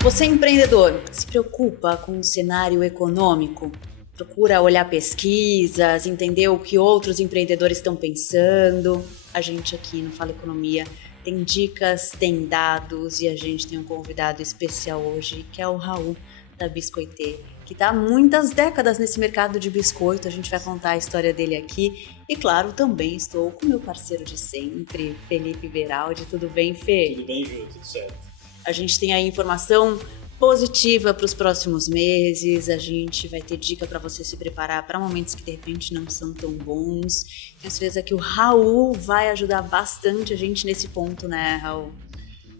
Você, empreendedor, se preocupa com o cenário econômico? Procura olhar pesquisas, entender o que outros empreendedores estão pensando? A gente aqui no Fala Economia tem dicas, tem dados e a gente tem um convidado especial hoje, que é o Raul da Biscoitê, que está há muitas décadas nesse mercado de biscoito. A gente vai contar a história dele aqui. E claro, também estou com meu parceiro de sempre, Felipe Beraldi. Tudo bem, Fê? Tudo bem, Ju? Tudo certo. A gente tem aí informação positiva para os próximos meses, a gente vai ter dica para você se preparar para momentos que de repente não são tão bons. Tenho certeza que o Raul vai ajudar bastante a gente nesse ponto, né, Raul?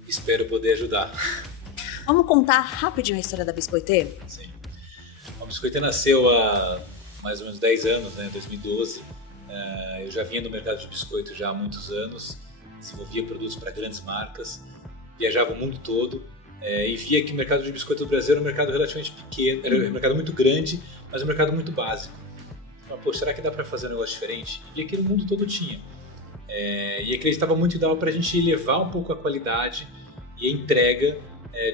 Espero poder ajudar. Vamos contar rapidinho a história da Biscoitê? Sim. A Biscoitê nasceu há mais ou menos 10 anos, né, 2012. Eu já vinha no mercado de biscoito já há muitos anos, desenvolvia produtos para grandes marcas, viajava o mundo todo. E via que o mercado de biscoito do Brasil era um mercado relativamente pequeno, era um mercado muito grande, mas um mercado muito básico. Falei, pô, será que dá para fazer um negócio diferente? E via que o mundo todo tinha. E acreditava muito que dava para a gente elevar um pouco a qualidade e a entrega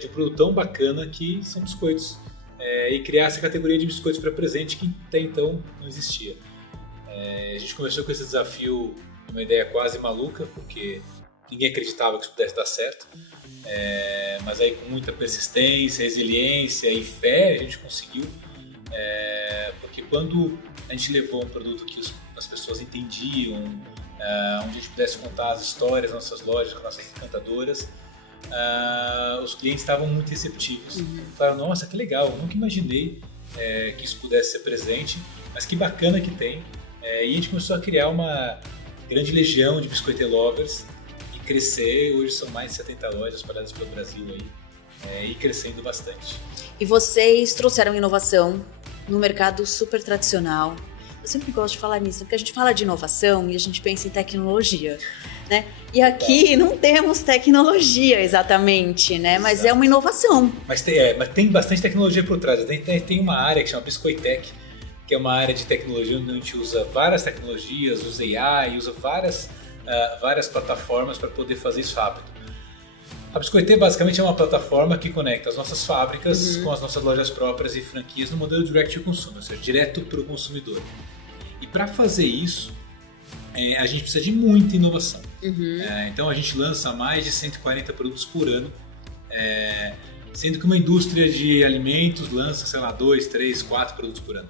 de um produto tão bacana que são biscoitos. E criar essa categoria de biscoitos para presente que até então não existia. A gente começou com esse desafio, uma ideia quase maluca, porque ninguém acreditava que isso pudesse dar certo. Mas aí com muita persistência, resiliência e fé a gente conseguiu, porque quando a gente levou um produto que as pessoas entendiam, onde a gente pudesse contar as histórias das nossas lojas, com nossas encantadoras, os clientes estavam muito receptivos. Falaram, nossa, que legal, eu nunca imaginei que isso pudesse ser presente, mas que bacana que tem. E a gente começou a criar uma grande legião de biscoitê lovers, crescer. Hoje são mais de 70 lojas espalhadas pelo Brasil aí, e crescendo bastante. E vocês trouxeram inovação no mercado super tradicional. Eu sempre gosto de falar nisso, porque a gente fala de inovação e a gente pensa em tecnologia, né? E aqui não temos tecnologia exatamente, né? Mas é uma inovação. Mas tem bastante tecnologia por trás. Tem uma área que chama Biscoitec, que é uma área de tecnologia onde a gente usa várias tecnologias, usa AI, usa várias plataformas para poder fazer isso rápido. A Biscoitê basicamente é uma plataforma que conecta as nossas fábricas com as nossas lojas próprias e franquias no modelo direct to consumer, ou seja, direto para o consumidor. E para fazer isso, a gente precisa de muita inovação. Então a gente lança mais de 140 produtos por ano, sendo que uma indústria de alimentos lança, sei lá, 2, 3, 4 produtos por ano.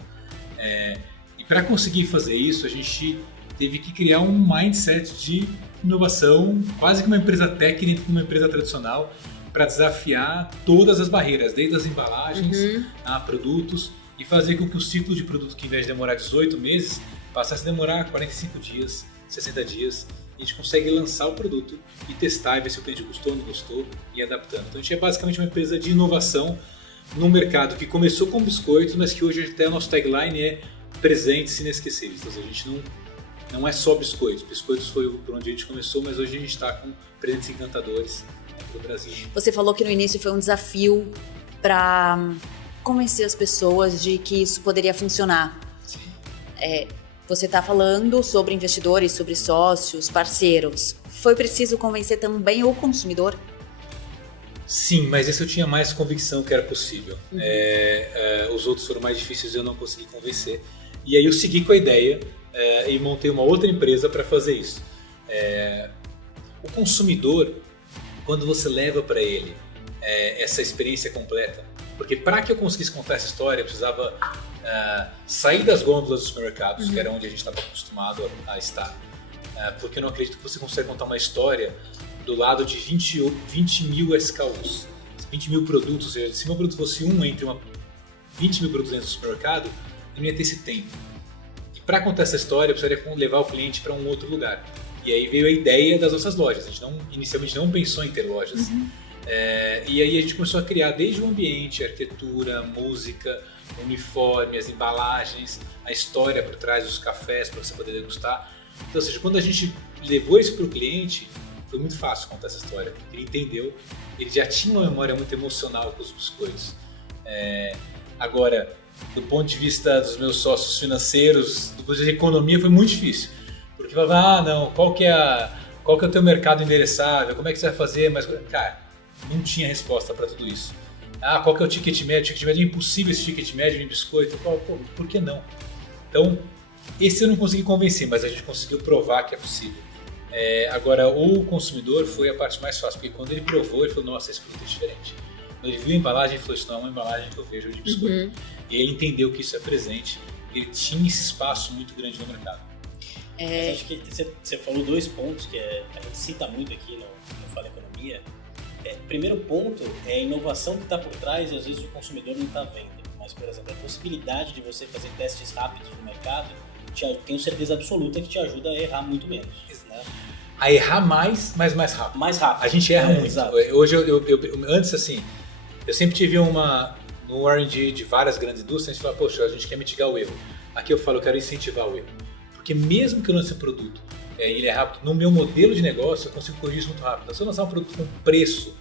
E para conseguir fazer isso, a gente teve que criar um mindset de inovação, quase que uma empresa técnica, uma empresa tradicional, para desafiar todas as barreiras, desde as embalagens a produtos, e fazer com que o ciclo de produto, que ao invés de demorar 18 meses, passasse a demorar 45 dias, 60 dias, e a gente consegue lançar o produto e testar e ver se o cliente gostou ou não gostou, e ir adaptando. Então a gente é basicamente uma empresa de inovação num mercado que começou com biscoitos, mas que hoje até o nosso tagline é presentes inesquecíveis. Então a gente não é só biscoitos. Biscoitos foi por onde a gente começou, mas hoje a gente está com presentes encantadores no Brasil. Você falou que no início foi um desafio para convencer as pessoas de que isso poderia funcionar. Sim. Você está falando sobre investidores, sobre sócios, parceiros. Foi preciso convencer também o consumidor? Sim, mas esse eu tinha mais convicção que era possível. Os outros foram mais difíceis e eu não consegui convencer. E aí eu segui com a ideia e montei uma outra empresa para fazer isso. O consumidor, quando você leva para ele essa experiência completa, porque para que eu conseguisse contar essa história eu precisava sair das gôndolas dos supermercados, que era onde a gente estava acostumado a estar, porque eu não acredito que você consegue contar uma história do lado de 20 mil SKUs, 20 mil produtos. Ou seja, se meu produto fosse entre 20 mil produtos dentro do supermercado, eu não ia ter esse tempo. Para contar essa história, eu precisaria levar o cliente para um outro lugar. E aí veio a ideia das nossas lojas. A gente inicialmente não pensou em ter lojas. E aí a gente começou a criar desde o ambiente, a arquitetura, a música, o uniforme, as embalagens, a história por trás dos cafés para você poder degustar. Então, ou seja, quando a gente levou isso para o cliente, foi muito fácil contar essa história, porque ele entendeu, ele já tinha uma memória muito emocional com os biscoitos. Agora, do ponto de vista dos meus sócios financeiros, do ponto de vista de economia, foi muito difícil, Porque falava, não, qual que é o teu mercado endereçável, como é que você vai fazer, mas, cara, não tinha resposta para tudo isso. Qual que é o ticket médio? O ticket médio é impossível, esse ticket médio em biscoito. Eu falo, pô, por que não? Então, esse eu não consegui convencer, mas a gente conseguiu provar que é possível. Agora, o consumidor foi a parte mais fácil, porque quando ele provou, ele falou, nossa, esse produto é diferente. Quando ele viu a embalagem, ele falou, isso não é uma embalagem que eu vejo de biscoito. E ele entendeu que isso é presente, ele tinha esse espaço muito grande no mercado. Mas acho que você falou 2 pontos que a gente cita muito aqui no Fala Economia. Primeiro ponto é a inovação que está por trás e às vezes o consumidor não está vendo. Mas, por exemplo, a possibilidade de você fazer testes rápidos no mercado, tenho certeza absoluta que te ajuda a errar muito menos. Né? A errar mais, mas mais rápido. Mais rápido. A gente erra muito. Exato. Hoje, antes assim, eu sempre tive no R&D de várias grandes indústrias, a gente fala, poxa, a gente quer mitigar o erro. Aqui eu falo, eu quero incentivar o erro. Porque mesmo que eu lance um produto e ele é rápido, no meu modelo de negócio eu consigo corrigir isso muito rápido. Então, se eu lançar um produto com preço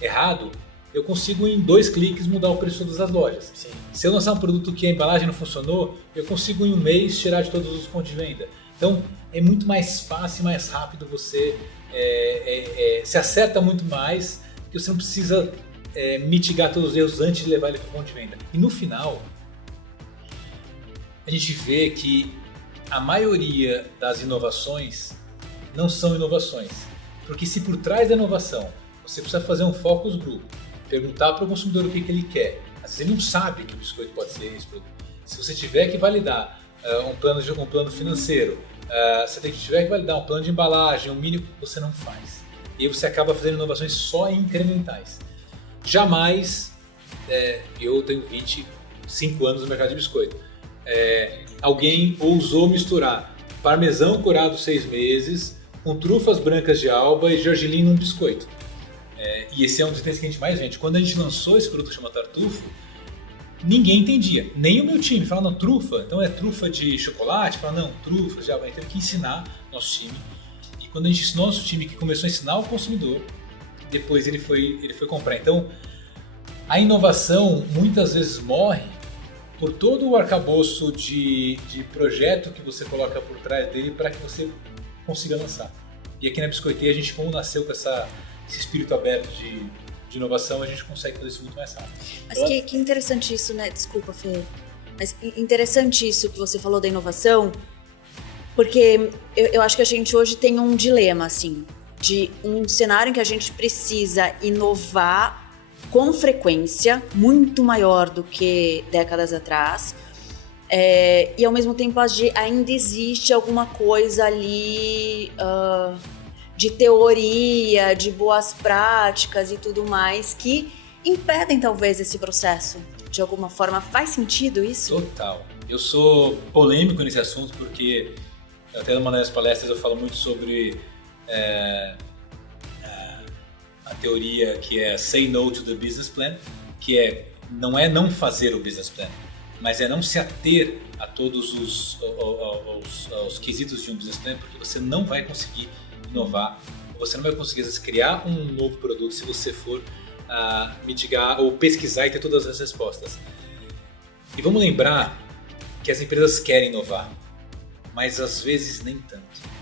errado, eu consigo em 2 cliques mudar o preço de todas as lojas. Sim. Se eu lançar um produto que a embalagem não funcionou, eu consigo em 1 mês tirar de todos os pontos de venda. Então é muito mais fácil e mais rápido, você se acerta muito mais, que você não precisa mitigar todos os erros antes de levar ele para o ponto de venda. E no final, a gente vê que a maioria das inovações não são inovações. Porque se por trás da inovação você precisa fazer um focus group, perguntar para o consumidor o que ele quer, às vezes ele não sabe que o biscoito pode ser esse produto. Se você tiver que validar um plano financeiro, se você tiver que validar um plano de embalagem, um mínimo, você não faz. E aí você acaba fazendo inovações só incrementais. Jamais, eu tenho 25 anos no mercado de biscoito, alguém ousou misturar parmesão curado 6 meses com trufas brancas de alba e gergelim num biscoito. E esse é um dos itens que a gente mais vende. Quando a gente lançou esse produto chamado Tartufo, ninguém entendia, nem o meu time. Falava, não, trufa, então é trufa de chocolate? Falava, não, trufa de alba. A gente teve que ensinar nosso time. E quando a gente ensinou nosso time, que começou a ensinar o consumidor, depois ele foi comprar. Então, a inovação muitas vezes morre por todo o arcabouço de projeto que você coloca por trás dele para que você consiga lançar. E aqui na Biscoiteria, a gente, como nasceu com esse espírito aberto de inovação, a gente consegue fazer isso muito mais rápido. Mas que interessante isso, né? Desculpa, Fê. Mas interessante isso que você falou da inovação, porque eu acho que a gente hoje tem um dilema, assim, de um cenário em que a gente precisa inovar com frequência, muito maior do que décadas atrás, e ao mesmo tempo ainda existe alguma coisa ali de teoria, de boas práticas e tudo mais que impedem talvez esse processo. De alguma forma, faz sentido isso? Total. Eu sou polêmico nesse assunto porque até numa das palestras eu falo muito sobre a teoria que é say no to the business plan, que não é não fazer o business plan, mas é não se ater a todos os quesitos de um business plan, porque você não vai conseguir inovar, você não vai conseguir criar um novo produto se você for mitigar ou pesquisar e ter todas as respostas. E vamos lembrar que as empresas querem inovar, mas às vezes nem tanto.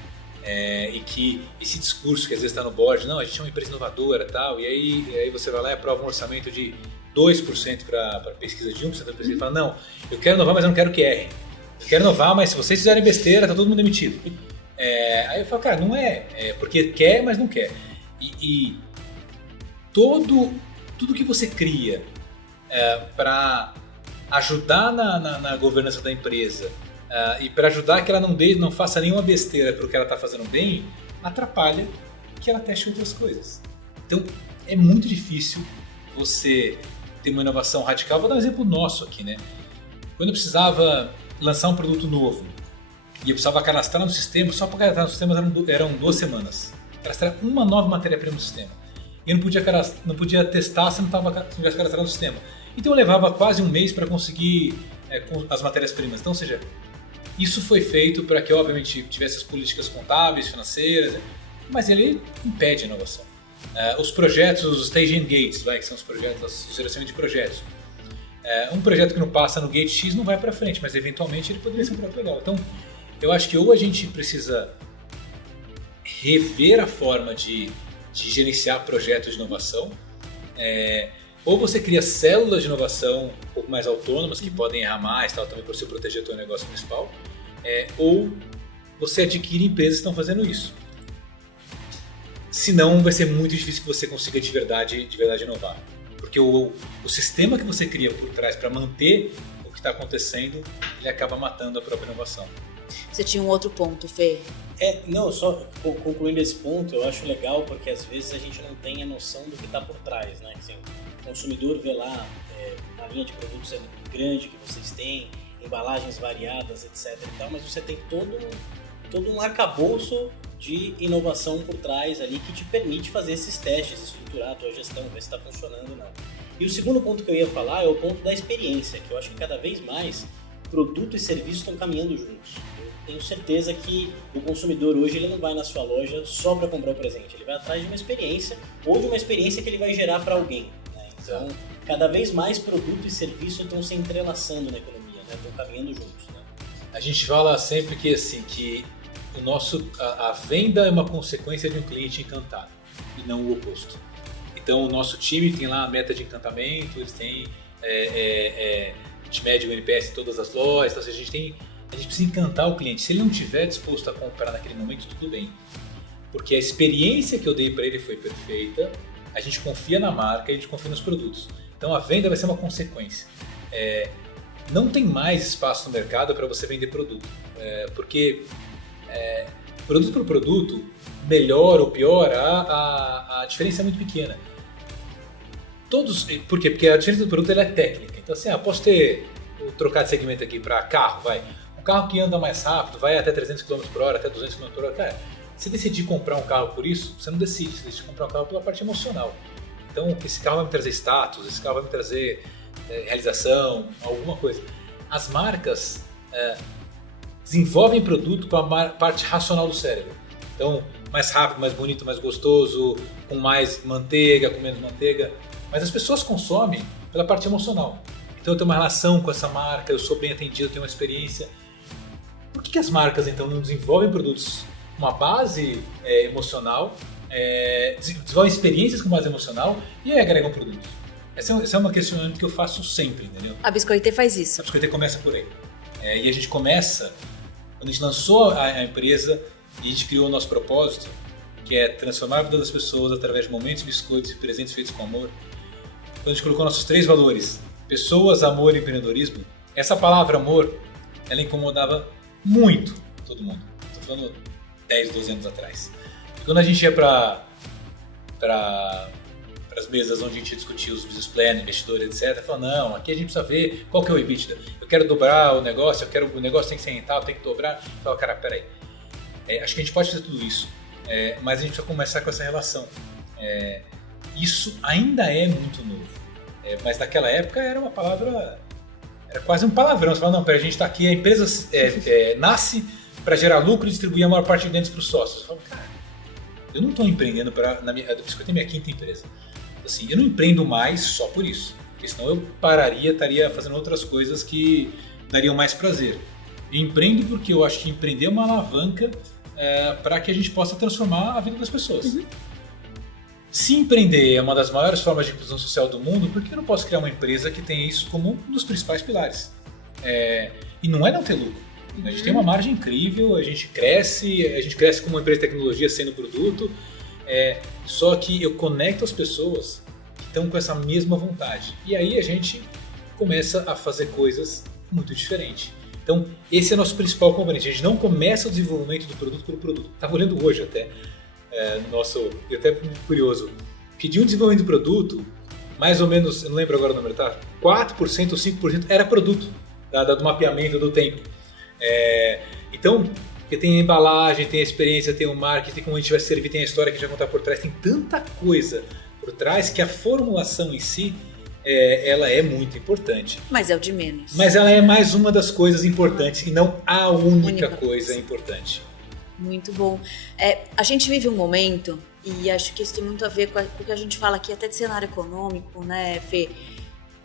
E que esse discurso que às vezes está no board, não, a gente é uma empresa inovadora e tal, e aí você vai lá e aprova um orçamento de 2% para pesquisa, de 1% para pesquisa, e fala, não, eu quero inovar, mas eu não quero que errem. Eu quero inovar, mas se vocês fizerem besteira, tá todo mundo demitido. Aí eu falo, cara, não porque quer, mas não quer. E tudo que você cria para ajudar na governança da empresa, e para ajudar que ela não faça nenhuma besteira para o que ela está fazendo bem, atrapalha que ela teste outras coisas. Então é muito difícil você ter uma inovação radical. Vou dar um exemplo nosso aqui, né? Quando eu precisava lançar um produto novo e eu precisava cadastrar no sistema, só para cadastrar no sistema eram 2 semanas. Cadastrar uma nova matéria-prima no sistema. E eu não podia testar se não tivesse cadastrado no sistema. Então eu levava quase 1 mês para conseguir as matérias-primas. Então, ou seja, isso foi feito para que, obviamente, tivesse as políticas contábeis, financeiras, mas ele impede a inovação. Os projetos, os staging gates, que são os projetos, o gerenciamento de projetos. Um projeto que não passa no gate X não vai para frente, mas eventualmente ele poderia ser um projeto legal. Então, eu acho que ou a gente precisa rever a forma de gerenciar projetos de inovação. Ou você cria células de inovação um pouco mais autônomas, que podem errar mais, tal, também para você proteger o seu negócio principal. Ou você adquire empresas que estão fazendo isso. Senão vai ser muito difícil que você consiga de verdade inovar. Porque o sistema que você cria por trás para manter o que está acontecendo, ele acaba matando a própria inovação. Você tinha um outro ponto, Fê? Não, só concluindo esse ponto, eu acho legal porque às vezes a gente não tem a noção do que está por trás, né? Assim, o consumidor vê lá a linha de produtos é muito grande que vocês têm, embalagens variadas, etc. e tal, mas você tem todo um arcabouço de inovação por trás ali que te permite fazer esses testes, estruturar a tua gestão, ver se está funcionando ou não. E o segundo ponto que eu ia falar é o ponto da experiência, que eu acho que cada vez mais produto e serviço estão caminhando juntos. Eu tenho certeza que o consumidor hoje ele não vai na sua loja só para comprar o presente, ele vai atrás de uma experiência ou de uma experiência que ele vai gerar para alguém, né? Então, cada vez mais produto e serviço estão se entrelaçando na economia, né? Estão caminhando juntos, né? A gente fala sempre que a venda é uma consequência de um cliente encantado e não o oposto. Então o nosso time tem lá a meta de encantamento, eles têm a gente mede o NPS em todas as lojas, então, a gente precisa encantar o cliente. Se ele não estiver disposto a comprar naquele momento, tudo bem. Porque a experiência que eu dei para ele foi perfeita, a gente confia na marca, a gente confia nos produtos. Então a venda vai ser uma consequência. Não tem mais espaço no mercado para você vender produto, porque produto por produto, melhor ou pior, a diferença é muito pequena. Por quê? Porque a diferença do produto ela é técnica. Então assim, posso trocar de segmento aqui para carro, um carro que anda mais rápido, vai até 300 km por hora, até 200 km por hora, cara, se decidir comprar um carro por isso, você não decide, você decide comprar um carro pela parte emocional. Então esse carro vai me trazer status, esse carro vai me trazer realização, alguma coisa. As marcas desenvolvem produto com a parte racional do cérebro. Então, mais rápido, mais bonito, mais gostoso, com mais manteiga, com menos manteiga. Mas as pessoas consomem pela parte emocional. Então eu tenho uma relação com essa marca, eu sou bem atendido, eu tenho uma experiência. Por que as marcas então não desenvolvem produtos com uma base emocional, desenvolvem experiências com base emocional e aí agregam produtos? Essa é uma questionamento que eu faço sempre, entendeu? A Biscoitê faz isso. A Biscoitê começa por aí. E a gente começa, quando a gente lançou a empresa e a gente criou o nosso propósito, que é transformar a vida das pessoas através de momentos, biscoitos e presentes feitos com amor. Quando a gente colocou nossos 3 valores, pessoas, amor e empreendedorismo, essa palavra amor, ela incomodava muito todo mundo. Estou falando 10, 12 anos atrás. E quando a gente ia para as mesas onde a gente discutia os business plan, investidores, etc. Falando, não, aqui a gente precisa ver qual que é o EBITDA. Eu quero dobrar o negócio, o negócio tem que ser rentável, tem que dobrar. Eu falo, cara, peraí. Acho que a gente pode fazer tudo isso, mas a gente precisa começar com essa relação. Isso ainda é muito novo, mas naquela época era uma palavra, era quase um palavrão. Você fala, não, peraí, a gente está aqui, a empresa nasce para gerar lucro e distribuir a maior parte de dividendos para os sócios. Eu falo, cara, eu não estou empreendendo a Biscoitê é minha 5ª empresa. Assim, eu não empreendo mais só por isso, porque senão eu estaria fazendo outras coisas que dariam mais prazer. Eu empreendo porque eu acho que empreender é uma alavanca para que a gente possa transformar a vida das pessoas. Uhum. Se empreender é uma das maiores formas de inclusão social do mundo, por que eu não posso criar uma empresa que tenha isso como um dos principais pilares? E não é não ter lucro. A gente tem uma margem incrível, a gente cresce como uma empresa de tecnologia sendo produto, só que eu conecto as pessoas que estão com essa mesma vontade. E aí a gente começa a fazer coisas muito diferentes. Então, esse é o nosso principal componente. A gente não começa o desenvolvimento do produto pelo produto. Estava olhando hoje até, eu até fui curioso. Pedi um desenvolvimento do produto, mais ou menos, eu não lembro agora o número, tá? 4% ou 5% era produto, do mapeamento do tempo. Então, porque tem a embalagem, tem a experiência, tem o marketing, tem como a gente vai servir, tem a história que a gente vai contar por trás, tem tanta coisa por trás que a formulação em si, ela é muito importante. Mas é o de menos. Mas ela é mais uma das coisas importantes e não a única coisa importante. Muito bom. A gente vive um momento, e acho que isso tem muito a ver com o que a gente fala aqui até de cenário econômico, né, Fê?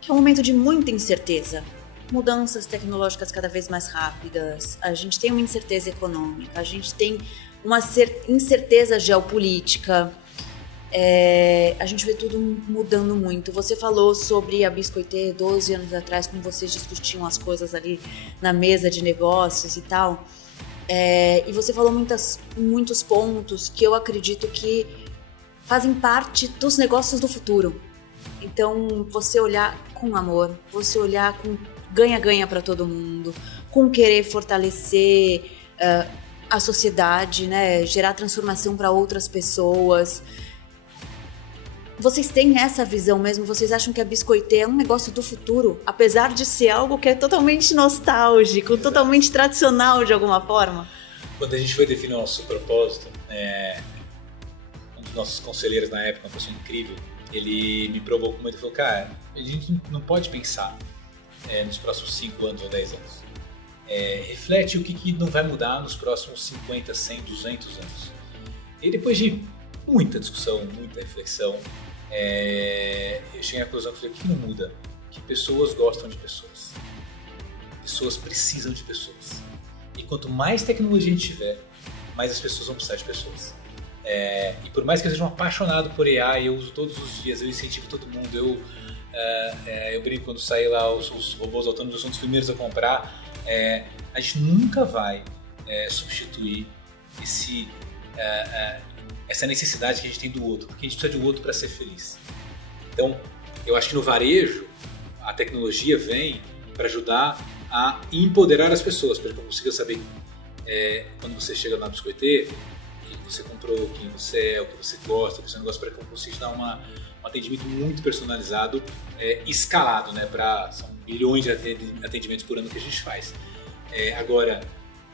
Que é um momento de muita incerteza. Mudanças tecnológicas cada vez mais rápidas, a gente tem uma incerteza econômica, a gente tem uma incerteza geopolítica. A gente vê tudo mudando muito. Você falou sobre a Biscoitê 12 anos atrás, como vocês discutiam as coisas ali na mesa de negócios e tal. E você falou muitos pontos que eu acredito que fazem parte dos negócios do futuro. Então, você olhar com amor, você olhar com ganha-ganha para todo mundo, com querer fortalecer a sociedade, né? Gerar transformação para outras pessoas. Vocês têm essa visão mesmo? Vocês acham que a Biscoitê é um negócio do futuro? Apesar de ser algo que é totalmente nostálgico, totalmente tradicional de alguma forma? Quando a gente foi definir o nosso propósito, um dos nossos conselheiros na época, uma pessoa incrível, ele me provocou muito e falou, cara, a gente não pode pensar nos próximos 5 anos ou 10 anos. Reflete o que não vai mudar nos próximos 50, 100, 200 anos. E depois de muita discussão, muita reflexão, eu cheguei à conclusão que o que não muda? Que pessoas gostam de pessoas. Pessoas precisam de pessoas. E quanto mais tecnologia a gente tiver, mais as pessoas vão precisar de pessoas. E por mais que eu seja um apaixonado por AI, eu uso todos os dias, eu incentivo todo mundo, eu brinco quando sair lá os robôs autônomos, eu sou um dos primeiros a comprar. A gente nunca vai substituir essa necessidade que a gente tem do outro, porque a gente precisa do outro para ser feliz. Então, eu acho que no varejo, a tecnologia vem para ajudar a empoderar as pessoas, para que eu consiga saber quando você chega na Biscoitê, o que você comprou, quem você é, o que você gosta, o que você não gosta, para que eu consiga dar um atendimento muito personalizado, escalado, né? São milhões de atendimentos por ano que a gente faz. Agora,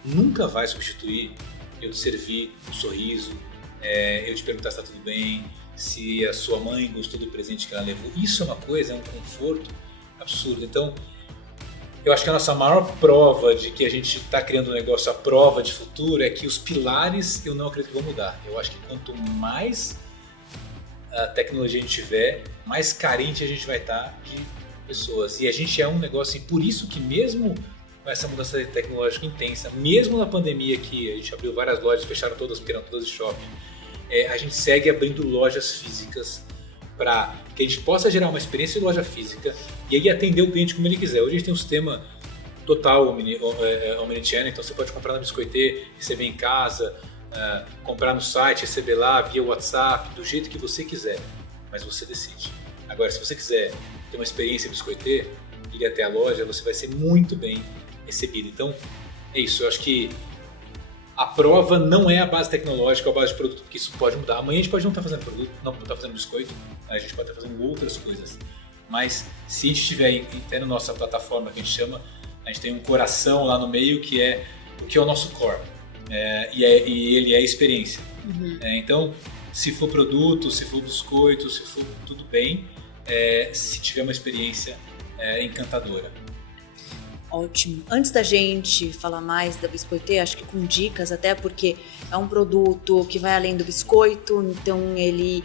nunca vai substituir eu te servir um sorriso, eu te perguntar se está tudo bem, se a sua mãe gostou do presente que ela levou. Isso é uma coisa, é um conforto absurdo. Então, eu acho que a nossa maior prova de que a gente está criando um negócio, a prova de futuro, é que os pilares eu não acredito que vão mudar. Eu acho que quanto mais a tecnologia a gente tiver, mais carente a gente vai estar de pessoas. E a gente é um negócio, e por isso que mesmo com essa mudança tecnológica intensa, mesmo na pandemia que a gente abriu várias lojas, fecharam todas porque eram todas de shopping, a gente segue abrindo lojas físicas para que a gente possa gerar uma experiência de loja física e aí atender o cliente como ele quiser. Hoje a gente tem um sistema total omnichannel, então você pode comprar na Biscoitê, receber em casa, comprar no site, receber lá via WhatsApp, do jeito que você quiser, mas você decide. Agora, se você quiser ter uma experiência Biscoitê, ir até a loja, você vai ser muito bem recebido. Então, é isso. Eu acho que a prova não é a base tecnológica, a base de produto, porque isso pode mudar. Amanhã a gente pode não estar fazendo produto, não estar fazendo biscoito, a gente pode estar fazendo outras coisas. Mas se a gente estiver até na nossa plataforma que a gente chama, a gente tem um coração lá no meio que é o que é o nosso core. E ele é a experiência. Uhum. Então, se for produto, se for biscoito, se for tudo bem, se tiver uma experiência encantadora. Ótimo. Antes da gente falar mais da Biscoitê, acho que com dicas, até porque é um produto que vai além do biscoito, então ele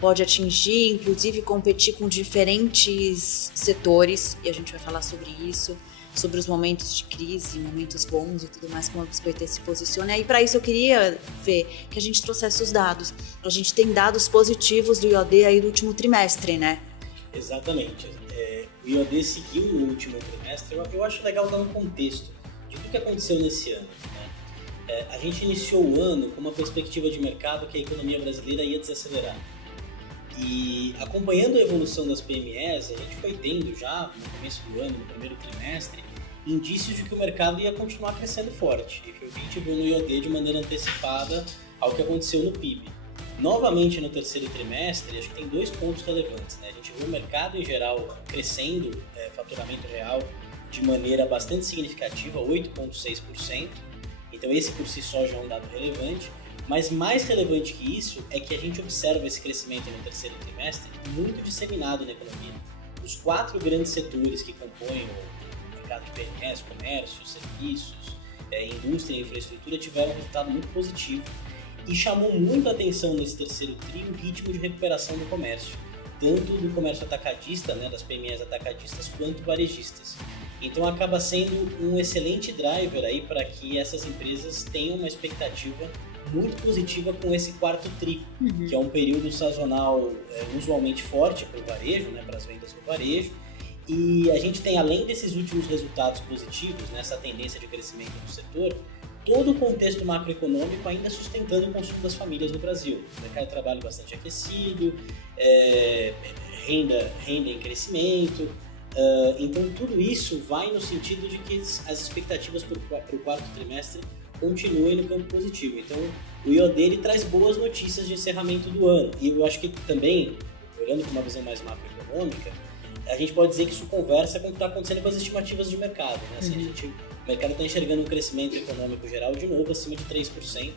pode atingir, inclusive competir com diferentes setores, e a gente vai falar sobre isso, sobre os momentos de crise, momentos bons e tudo mais, como a Biscoitê se posiciona. E para isso eu queria ver que a gente trouxesse os dados. A gente tem dados positivos do IOD aí do último trimestre, né? Exatamente. O IOD seguiu no último trimestre. Eu acho legal dar um contexto de tudo que aconteceu nesse ano, né? A gente iniciou o ano com uma perspectiva de mercado que a economia brasileira ia desacelerar. E acompanhando a evolução das PMEs, a gente foi tendo já no começo do ano, no primeiro trimestre, indícios de que o mercado ia continuar crescendo forte. E foi o que a gente viu no IOD de maneira antecipada ao que aconteceu no PIB. Novamente no terceiro trimestre, acho que tem 2 pontos relevantes, né? A gente viu o mercado em geral crescendo, faturamento real, de maneira bastante significativa, 8,6%. Então esse por si só já é um dado relevante. Mas mais relevante que isso é que a gente observa esse crescimento no terceiro trimestre muito disseminado na economia. Os 4 grandes setores que compõem o mercado de PMEs, comércio, serviços, indústria e infraestrutura tiveram um resultado muito positivo. E chamou muito a atenção nesse terceiro tri o ritmo de recuperação do comércio, tanto do comércio atacadista, né, das PMEs atacadistas, quanto varejistas. Então acaba sendo um excelente driver aí para que essas empresas tenham uma expectativa muito positiva com esse quarto tri, que é um período sazonal usualmente forte para o varejo, né, para as vendas no varejo. E a gente tem, além desses últimos resultados positivos, nessa tendência de crescimento do setor, todo o contexto macroeconômico ainda sustentando o consumo das famílias no Brasil. O mercado de trabalho bastante aquecido, renda em crescimento. Então tudo isso vai no sentido de que as expectativas para o quarto trimestre continuem no campo positivo. Então o IOD ele traz boas notícias de encerramento do ano. E eu acho que também, olhando com uma visão mais macroeconômica, a gente pode dizer que isso conversa com o que está acontecendo com as estimativas de mercado. Né? Assim, o mercado está enxergando um crescimento econômico geral de novo acima de 3%,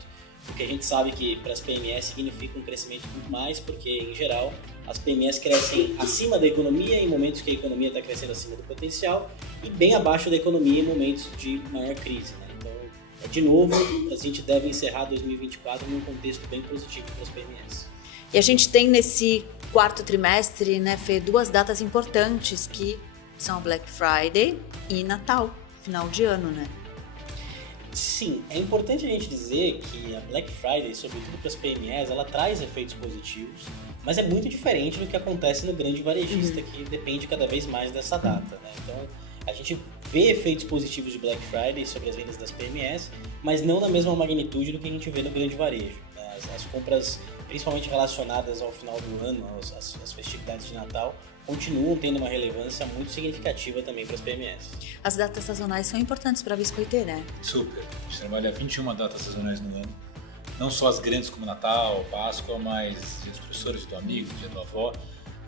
o que a gente sabe que para as PMEs significa um crescimento muito mais, porque em geral as PMEs crescem acima da economia em momentos que a economia está crescendo acima do potencial e bem abaixo da economia em momentos de maior crise. Né? Então, de novo, a gente deve encerrar 2024 num contexto bem positivo para as PMEs. E a gente tem nesse quarto trimestre, né, Fê, 2 datas importantes que são Black Friday e Natal, final de ano, né? Sim, é importante a gente dizer que a Black Friday, sobretudo para as PMEs, ela traz efeitos positivos, mas é muito diferente do que acontece no grande varejista, que depende cada vez mais dessa data, né? Então, a gente vê efeitos positivos de Black Friday sobre as vendas das PMEs, mas não na mesma magnitude do que a gente vê no grande varejo, né? As compras, principalmente relacionadas ao final do ano, às festividades de Natal, continuam tendo uma relevância muito significativa também para as PMEs. As datas sazonais são importantes para a Biscoitê, né? Super. A gente trabalha 21 datas sazonais no ano. Não só as grandes como Natal, Páscoa, mas dia dos professores, dia do amigo, dia da avó.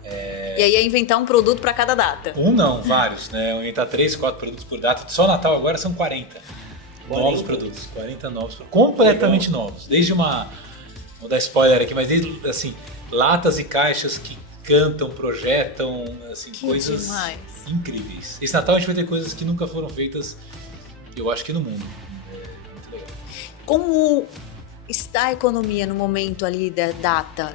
E aí é inventar um produto para cada data. Não, vários, né? Inventar 3, 4 produtos por data. Só Natal agora são 40. Novos produtos. 40 novos. Completamente novos. Desde uma... Vou dar spoiler aqui, mas desde, assim, latas e caixas que cantam, projetam, assim, que coisas demais. Incríveis. Esse Natal a gente vai ter coisas que nunca foram feitas, eu acho que no mundo. É muito legal. Como está a economia no momento ali da data?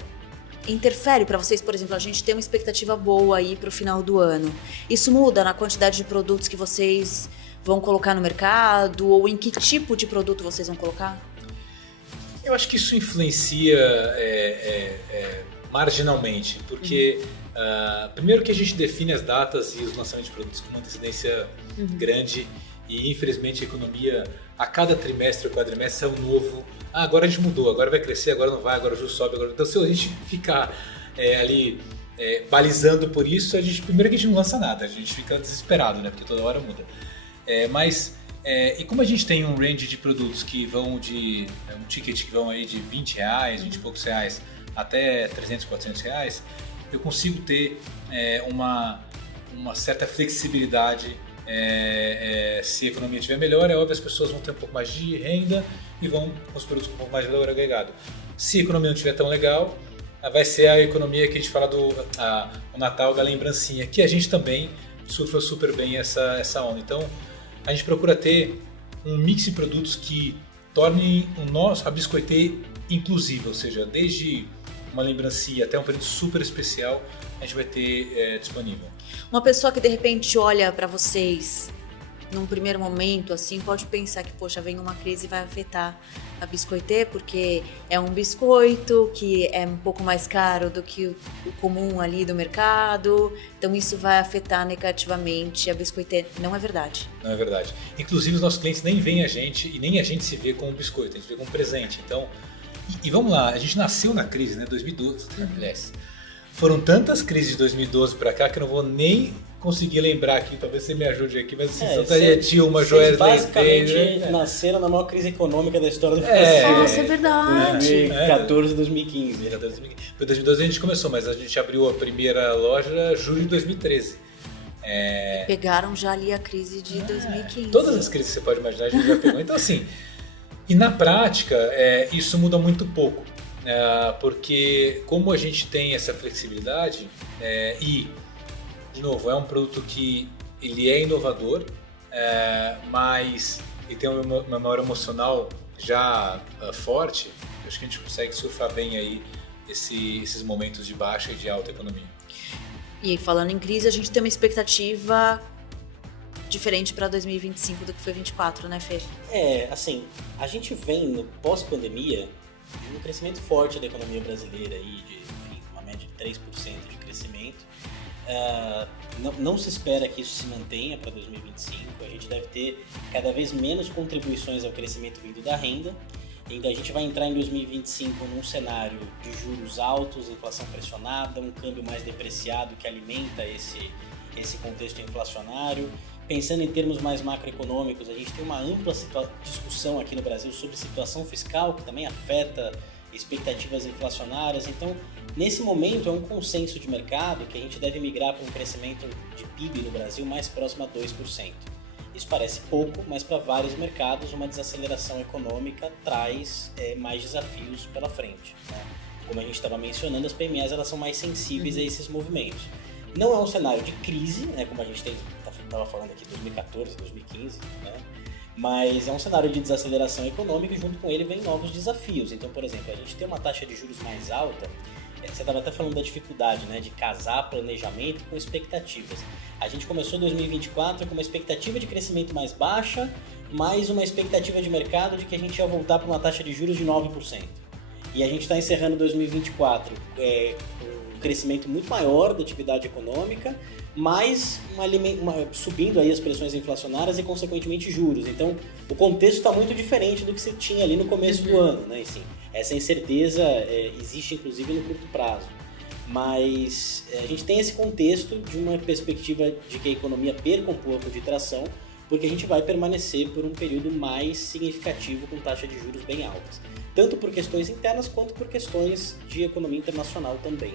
Interfere para vocês, por exemplo, a gente tem uma expectativa boa aí para o final do ano. Isso muda na quantidade de produtos que vocês vão colocar no mercado ou em que tipo de produto vocês vão colocar? Eu acho que isso influencia marginalmente, porque primeiro que a gente define as datas e os lançamentos de produtos com uma antecedência grande e infelizmente a economia a cada trimestre ou quadrimestre é um novo, agora a gente mudou, agora vai crescer, agora não vai, agora o juros sobe, agora... Então se a gente ficar ali balizando por isso, primeiro que a gente não lança nada, a gente fica desesperado, né? Porque toda hora muda. E como a gente tem um range de produtos que vão de um ticket que vão aí de R$20, 20 e poucos reais, até 300, 400 reais, eu consigo ter uma certa flexibilidade. Se a economia estiver melhor, é óbvio, as pessoas vão ter um pouco mais de renda e vão com os produtos com um pouco mais de valor agregado. Se a economia não estiver tão legal, vai ser a economia que a gente fala o Natal da lembrancinha, que a gente também surfa super bem essa onda. Então, a gente procura ter um mix de produtos que torne a Biscoitê inclusiva, ou seja, desde uma lembrancinha até um produto super especial, a gente vai ter disponível. Uma pessoa que de repente olha para vocês num primeiro momento, assim, pode pensar que, poxa, vem uma crise e vai afetar a Biscoitê, porque é um biscoito que é um pouco mais caro do que o comum ali do mercado, então isso vai afetar negativamente a Biscoitê. Não é verdade. Não é verdade. Inclusive os nossos clientes nem veem a gente e nem a gente se vê como um biscoito, a gente vê como um presente. Então, e vamos lá, a gente nasceu na crise, né, 2012, aliás. Foram tantas crises de 2012 para cá que eu não vou nem conseguir lembrar aqui, talvez você me ajude aqui, mas assim, Santa Dilma, Joesley... basicamente nasceram na maior crise econômica da história do Brasil. Nossa, é verdade. 2014 e 2015. Foi 2012 a gente começou, mas a gente abriu a primeira loja em julho de 2013. Pegaram já ali a crise de 2015. Todas as crises que você pode imaginar a gente já pegou. Então assim, e na prática isso muda muito pouco. Porque como a gente tem essa flexibilidade de novo, é um produto que ele é inovador, mas ele tem uma memória emocional já forte, acho que a gente consegue surfar bem aí esses momentos de baixa e de alta economia. E falando em crise, a gente tem uma expectativa diferente para 2025 do que foi 2024, né, Fê? Assim, a gente vem no pós-pandemia um crescimento forte da economia brasileira, aí uma média de 3% de crescimento. Não se espera que isso se mantenha para 2025, a gente deve ter cada vez menos contribuições ao crescimento vindo da renda. Ainda a gente vai entrar em 2025 num cenário de juros altos, inflação pressionada, um câmbio mais depreciado que alimenta esse contexto inflacionário. Pensando em termos mais macroeconômicos, a gente tem uma ampla discussão aqui no Brasil sobre situação fiscal, que também afeta expectativas inflacionárias. Então, nesse momento, é um consenso de mercado que a gente deve migrar para um crescimento de PIB no Brasil mais próximo a 2%. Isso parece pouco, mas para vários mercados uma desaceleração econômica traz mais desafios pela frente, né? Como a gente estava mencionando, as PMEs elas são mais sensíveis a esses movimentos. Não é um cenário de crise, né, como a gente estava falando aqui 2014, 2015, né? Mas é um cenário de desaceleração econômica e junto com ele vem novos desafios. Então, por exemplo, a gente tem uma taxa de juros mais alta. Você estava até falando da dificuldade, né, de casar planejamento com expectativas. A gente começou 2024 com uma expectativa de crescimento mais baixa, mais uma expectativa de mercado de que a gente ia voltar para uma taxa de juros de 9%. E a gente está encerrando 2024 com um crescimento muito maior da atividade econômica, mas subindo aí as pressões inflacionárias e, consequentemente, juros. Então, o contexto está muito diferente do que você tinha ali no começo do ano, né? Assim, essa incerteza existe, inclusive, no curto prazo. Mas a gente tem esse contexto de uma perspectiva de que a economia perca um pouco de tração, porque a gente vai permanecer por um período mais significativo com taxa de juros bem altas. Tanto por questões internas, quanto por questões de economia internacional também.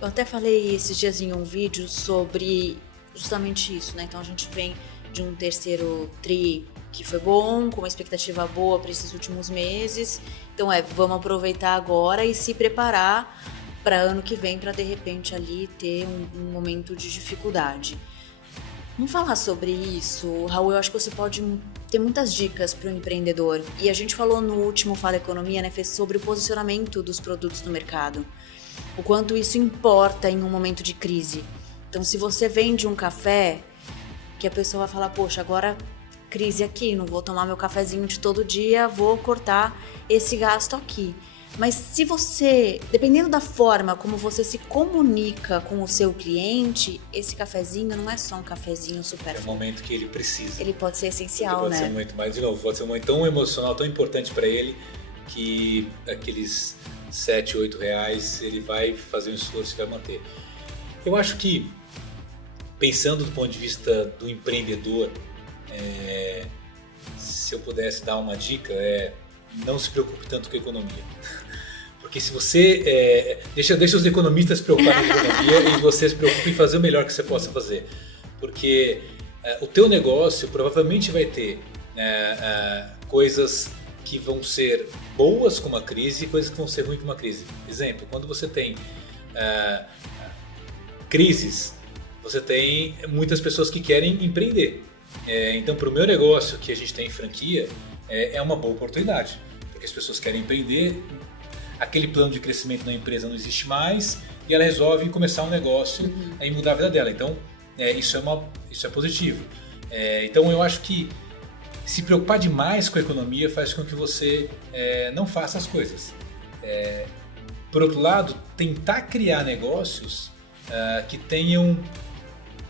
Eu até falei esses dias em um vídeo sobre justamente isso, né? Então a gente vem de um terceiro tri que foi bom, com uma expectativa boa para esses últimos meses. Então vamos aproveitar agora e se preparar para ano que vem, para de repente ali ter um momento de dificuldade. Vamos falar sobre isso, Raul. Eu acho que você pode ter muitas dicas para o empreendedor. E a gente falou no último Fala Economia, né, sobre o posicionamento dos produtos no mercado. O quanto isso importa em um momento de crise. Então, se você vende um café, que a pessoa vai falar, poxa, agora crise aqui, não vou tomar meu cafezinho de todo dia, vou cortar esse gasto aqui. Mas se você, dependendo da forma como você se comunica com o seu cliente, esse cafezinho não é só um cafezinho supérfluo. É o momento que ele precisa. Ele pode ser essencial, pode né? Ser um momento, mas, de novo, pode ser um momento tão emocional, tão importante para ele, que aqueles 7, 8 reais ele vai fazer um esforço e vai manter. Eu acho que, pensando do ponto de vista do empreendedor, se eu pudesse dar uma dica, não se preocupe tanto com a economia. Porque se você deixa os economistas se preocuparem com a economia e você se preocupe em fazer o melhor que você possa fazer. Porque o teu negócio provavelmente vai ter coisas que vão ser boas com uma crise e coisas que vão ser ruins com uma crise. Exemplo, quando você tem crises, você tem muitas pessoas que querem empreender. Então, para o meu negócio que a gente tem em franquia, é uma boa oportunidade, porque as pessoas querem empreender, aquele plano de crescimento da empresa não existe mais e ela resolve começar um negócio e mudar a vida dela. Então, isso é positivo. Então, eu acho que se preocupar demais com a economia faz com que você não faça as coisas. Por outro lado, tentar criar negócios que tenham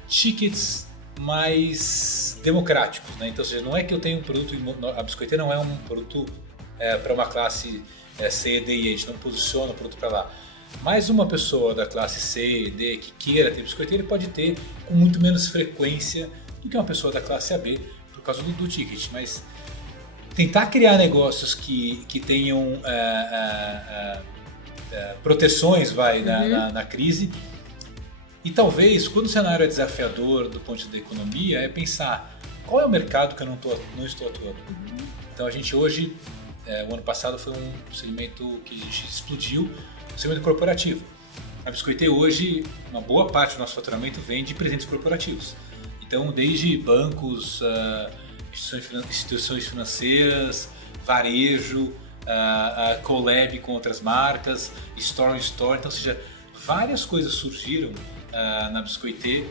tickets mais democráticos, né? Então, ou seja, não é que eu tenho um produto, a biscoiteira não é um produto para uma classe C, D e E, a gente não posiciona o produto para lá. Mas uma pessoa da classe C e D que queira ter biscoiteira pode ter com muito menos frequência do que uma pessoa da classe AB por causa do ticket. Mas tentar criar negócios que tenham proteções na crise. E talvez, quando o cenário é desafiador do ponto de vista da economia, é pensar qual é o mercado que eu não estou atuando. Então a gente hoje, o ano passado foi um segmento que a gente explodiu, o segmento corporativo. A Biscoiteira hoje, uma boa parte do nosso faturamento vem de presentes corporativos. Então desde bancos, instituições financeiras, varejo, collab com outras marcas, store in store, então ou seja, várias coisas surgiram na Biscoiteira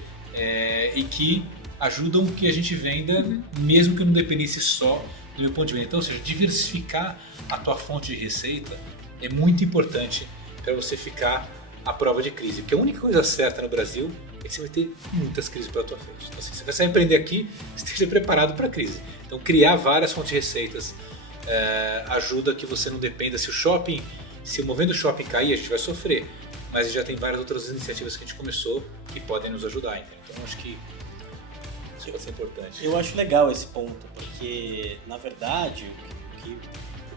e que ajudam que a gente venda, mesmo que não dependesse só do meu ponto de vista. Então, ou seja, diversificar a tua fonte de receita é muito importante para você ficar à prova de crise. Porque a única coisa certa no Brasil é que você vai ter muitas crises pela tua frente. Então, assim, se você vai empreender aqui, esteja preparado para a crise. Então, criar várias fontes de receitas ajuda que você não dependa. Se o movimento do shopping cair, a gente vai sofrer. Mas já tem várias outras iniciativas que a gente começou que podem nos ajudar. Então, acho que isso vai ser importante. Eu acho legal esse ponto, porque, na verdade, o que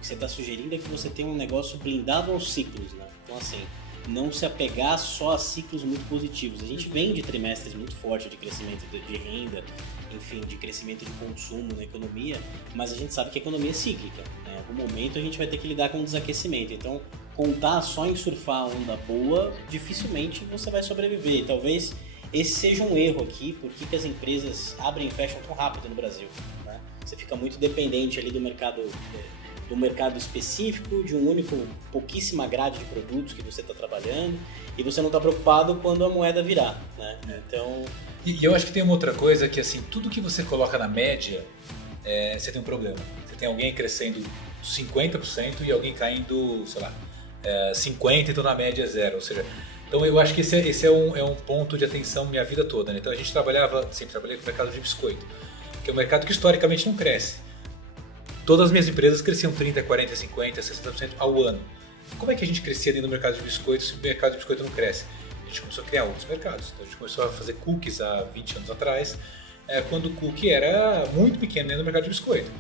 você está sugerindo é que você tenha um negócio blindado aos ciclos, né? Então, assim, não se apegar só a ciclos muito positivos. A gente vem de trimestres muito fortes de crescimento de renda, enfim, de crescimento de consumo na economia, mas a gente sabe que a economia é cíclica, né? Em algum momento a gente vai ter que lidar com o desaquecimento. Então, contar só em surfar a onda boa, dificilmente você vai sobreviver. E talvez esse seja um erro aqui, porque as empresas abrem e fecham tão rápido no Brasil, né? Você fica muito dependente ali do mercado específico, de um único, pouquíssima grade de produtos que você está trabalhando, e você não está preocupado quando a moeda virar, né? Então... E eu acho que tem uma outra coisa que, assim, tudo que você coloca na média, você tem um problema. Você tem alguém crescendo 50% e alguém caindo, sei lá, 50%, então na média é 0. Ou seja, então eu acho que esse é um ponto de atenção minha vida toda, né? Então a gente sempre trabalhei com o mercado de biscoito, que é um mercado que historicamente não cresce. Todas as minhas empresas cresciam 30%, 40%, 50%, 60% ao ano. Como é que a gente crescia dentro do mercado de biscoito se o mercado de biscoito não cresce? A gente começou a criar outros mercados. Então a gente começou a fazer cookies há 20 anos atrás, quando o cookie era muito pequeno dentro do mercado de biscoito.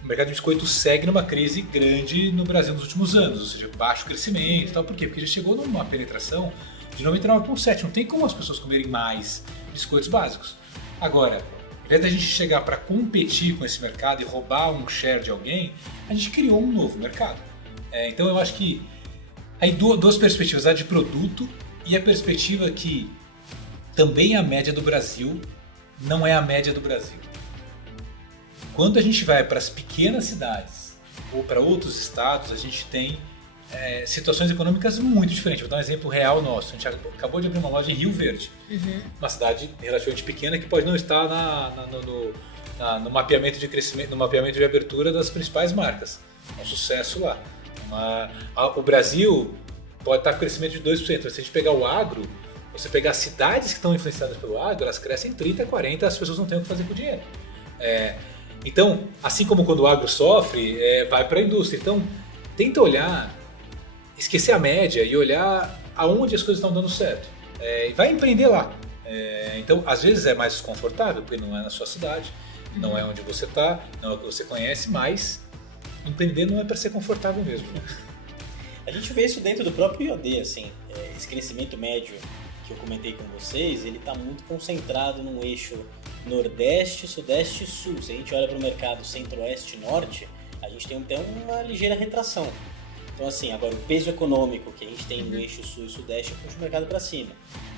O mercado de biscoito segue numa crise grande no Brasil nos últimos anos, ou seja, baixo crescimento e tal. Por quê? Porque já chegou numa penetração de 99,7%. Não tem como as pessoas comerem mais biscoitos básicos. Agora, ao invés da gente chegar para competir com esse mercado e roubar um share de alguém, a gente criou um novo mercado. Então eu acho que aí duas perspectivas, a de produto e a perspectiva que também a média do Brasil não é a média do Brasil. Quando a gente vai para as pequenas cidades ou para outros estados, a gente tem situações econômicas muito diferentes. Vou dar um exemplo real nosso. A gente acabou de abrir uma loja em Rio Verde, uma cidade relativamente pequena que pode não estar no mapeamento de crescimento, no mapeamento de abertura das principais marcas. É um sucesso lá. O Brasil pode estar com crescimento de 2%. Mas se a gente pegar o agro, você pegar as cidades que estão influenciadas pelo agro, elas crescem 30%, 40%, as pessoas não têm o que fazer com o dinheiro. Então, assim como quando o agro sofre, vai para a indústria. Então, tenta olhar, esquecer a média e olhar aonde as coisas estão dando certo. E vai empreender lá. Então, às vezes é mais desconfortável, porque não é na sua cidade, não é onde você está, não é o que você conhece, mas empreender não é para ser confortável mesmo. A gente vê isso dentro do próprio IOD, assim, esse crescimento médio que eu comentei com vocês, ele está muito concentrado num eixo Nordeste, Sudeste e Sul. Se a gente olha para o mercado Centro-Oeste e Norte, a gente tem até uma ligeira retração. Então, assim, agora o peso econômico que a gente tem no eixo Sul e Sudeste puxa o mercado para cima.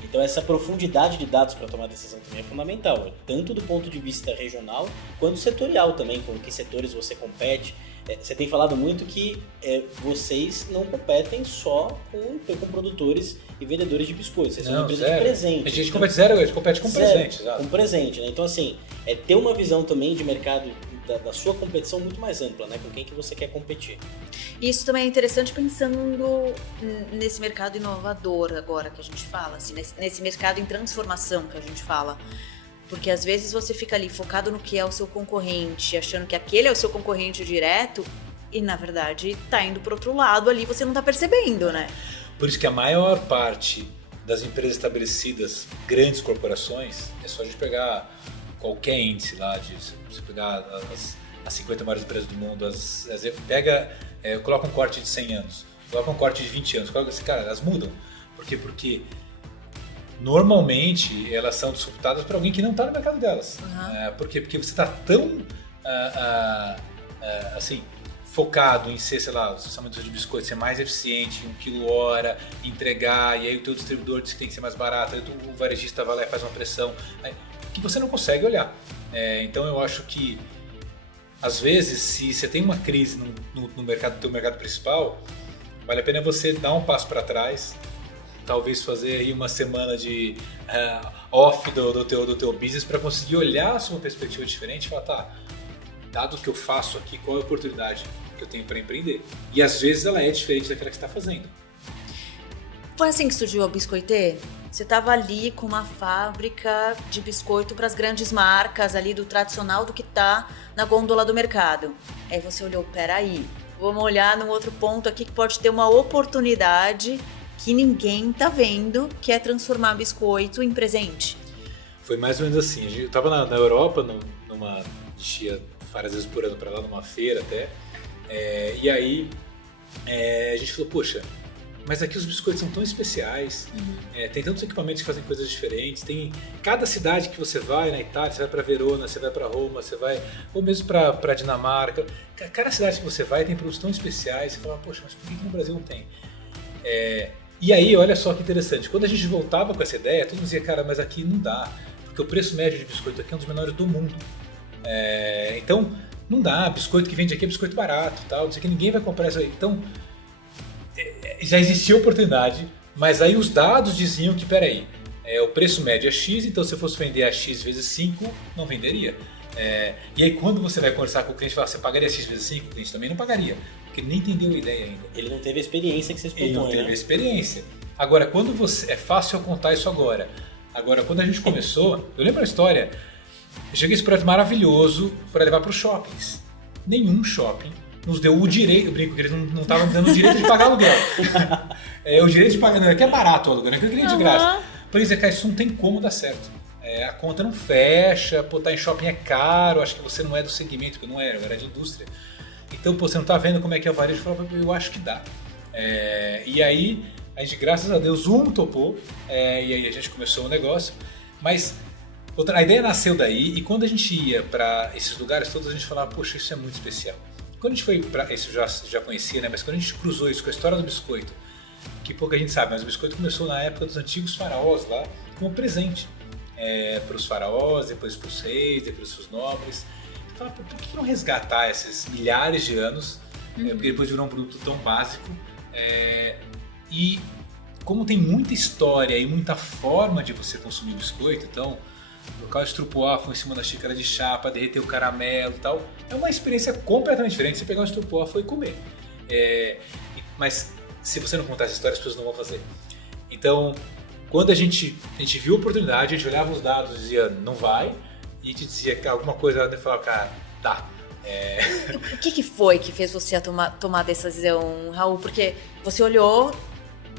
Então, essa profundidade de dados para tomar decisão também é fundamental, tanto do ponto de vista regional quanto setorial também, com que setores você compete. Você tem falado muito que vocês não competem só com produtores e vendedores de biscoitos, vocês são uma empresa de presente. A gente compete zero, a gente compete com presente. Com presente, né? Então, assim, ter uma visão também de mercado da sua competição muito mais ampla, né? Com quem que você quer competir. Isso também é interessante pensando nesse mercado inovador agora que a gente fala, assim, nesse mercado em transformação que a gente fala. Porque às vezes você fica ali focado no que é o seu concorrente, achando que aquele é o seu concorrente direto e na verdade tá indo pro outro lado ali, você não tá percebendo, né? Por isso que a maior parte das empresas estabelecidas, grandes corporações, é só a gente pegar qualquer índice lá, você pegar as 50 maiores empresas do mundo, coloca um corte de 100 anos, coloca um corte de 20 anos, coloca assim, cara, elas mudam. Por quê? Porque normalmente elas são disputadas por alguém que não está no mercado delas. Por quê? Porque você está tão assim, focado em ser, sei lá, o processamento de biscoito ser mais eficiente, 1 kg/hora, entregar, e aí o teu distribuidor diz que tem que ser mais barato, aí o varejista vai lá e faz uma pressão, que você não consegue olhar. Então eu acho que, às vezes, se você tem uma crise no mercado, no teu mercado principal, vale a pena você dar um passo para trás, talvez fazer aí uma semana de off do teu business para conseguir olhar a sua perspectiva diferente e falar, tá, dado o que eu faço aqui, qual é a oportunidade que eu tenho para empreender? E às vezes ela é diferente daquela que você está fazendo. Foi assim que surgiu a Biscoitê? Você estava ali com uma fábrica de biscoito para as grandes marcas ali do tradicional do que tá na gôndola do mercado. Aí você olhou, peraí, vamos olhar num outro ponto aqui que pode ter uma oportunidade que ninguém tá vendo, que é transformar biscoito em presente. Foi mais ou menos assim. Eu estava na Europa, a gente ia várias vezes por ano para lá, numa feira até, e aí a gente falou, poxa, mas aqui os biscoitos são tão especiais, tem tantos equipamentos que fazem coisas diferentes, tem cada cidade que você vai, na Itália, você vai para Verona, você vai para Roma, você vai, ou mesmo para Dinamarca, cada cidade que você vai tem produtos tão especiais, você fala, poxa, mas por que no Brasil não tem? E aí, olha só que interessante, quando a gente voltava com essa ideia, todo mundo dizia, cara, mas aqui não dá, porque o preço médio de biscoito aqui é um dos menores do mundo. Então, não dá, biscoito que vende aqui é biscoito barato, tal, não sei que ninguém vai comprar isso aí. Então, já existia oportunidade, mas aí os dados diziam que, peraí, o preço médio é X, então se eu fosse vender a X vezes 5, não venderia. E aí quando você vai conversar com o cliente e fala, você pagaria X vezes 5? O cliente também não pagaria, porque ele nem entendeu a ideia ainda. Ele não teve a experiência que vocês propõem. Ele não teve a experiência. Agora, quando é fácil eu contar isso agora. Agora, quando a gente começou, eu lembro a história, eu cheguei esse projeto maravilhoso para levar para os shoppings. Nenhum shopping nos deu o direito, eu brinco que eles não estavam dando o direito de pagar aluguel. O direito de pagar, não é que é barato o aluguel, não é que eu queria de graça. Por isso, cara, isso não tem como dar certo. A conta não fecha, tá em shopping é caro, acho que você não é do segmento, que eu não era, eu era de indústria. Então, você não tá vendo como é que é o varejo, eu acho que dá. E aí, a gente, graças a Deus, topou, e aí a gente começou o negócio, mas a ideia nasceu daí, e quando a gente ia para esses lugares todos, a gente falava, poxa, isso é muito especial. Quando a gente foi para isso, já conhecia, né? Mas quando a gente cruzou isso com a história do biscoito, que pouca gente sabe, mas o biscoito começou na época dos antigos faraós lá, como presente para os faraós, depois para os reis, depois para os nobres. Então, fala, por que não resgatar esses milhares de anos, porque depois virou um produto tão básico, e como tem muita história e muita forma de você consumir biscoito, então o local de estrupoar foi em cima da xícara de chá para derreter o caramelo e tal. É uma experiência completamente diferente. Você pegar um estrupoar e comer. Mas se você não contar essa história, as pessoas não vão fazer. Então, quando a gente viu a oportunidade, a gente olhava os dados e dizia, não vai. E a gente dizia que alguma coisa, e falava, cara, dá. O que foi que fez você tomar decisão, Raul? Porque você olhou,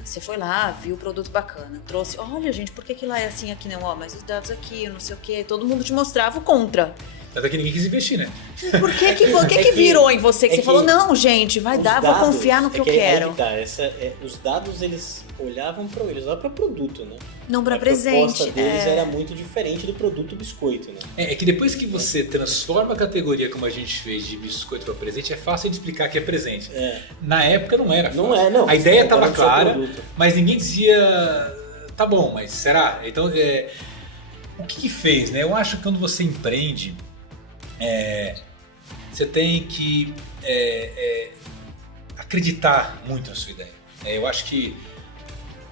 você foi lá, viu o produto bacana, trouxe, olha gente, por que lá é assim, aqui não? Mas os dados aqui, não sei o quê, todo mundo te mostrava o contra. Até que ninguém quis investir, né? Por que virou em você que você falou, não gente, vai dar, vou confiar no que eu quero? Os dados, eles olhavam para o produto, né? Não para presente. A proposta deles era muito diferente do produto biscoito, né? É que depois que você transforma a categoria como a gente fez de biscoito para presente, é fácil de explicar que é presente. Na época não era fácil. Não. A ideia estava clara, mas ninguém dizia, tá bom, mas será? Então, o que fez, né? Eu acho que quando você empreende, você tem que acreditar muito na sua ideia. Eu acho que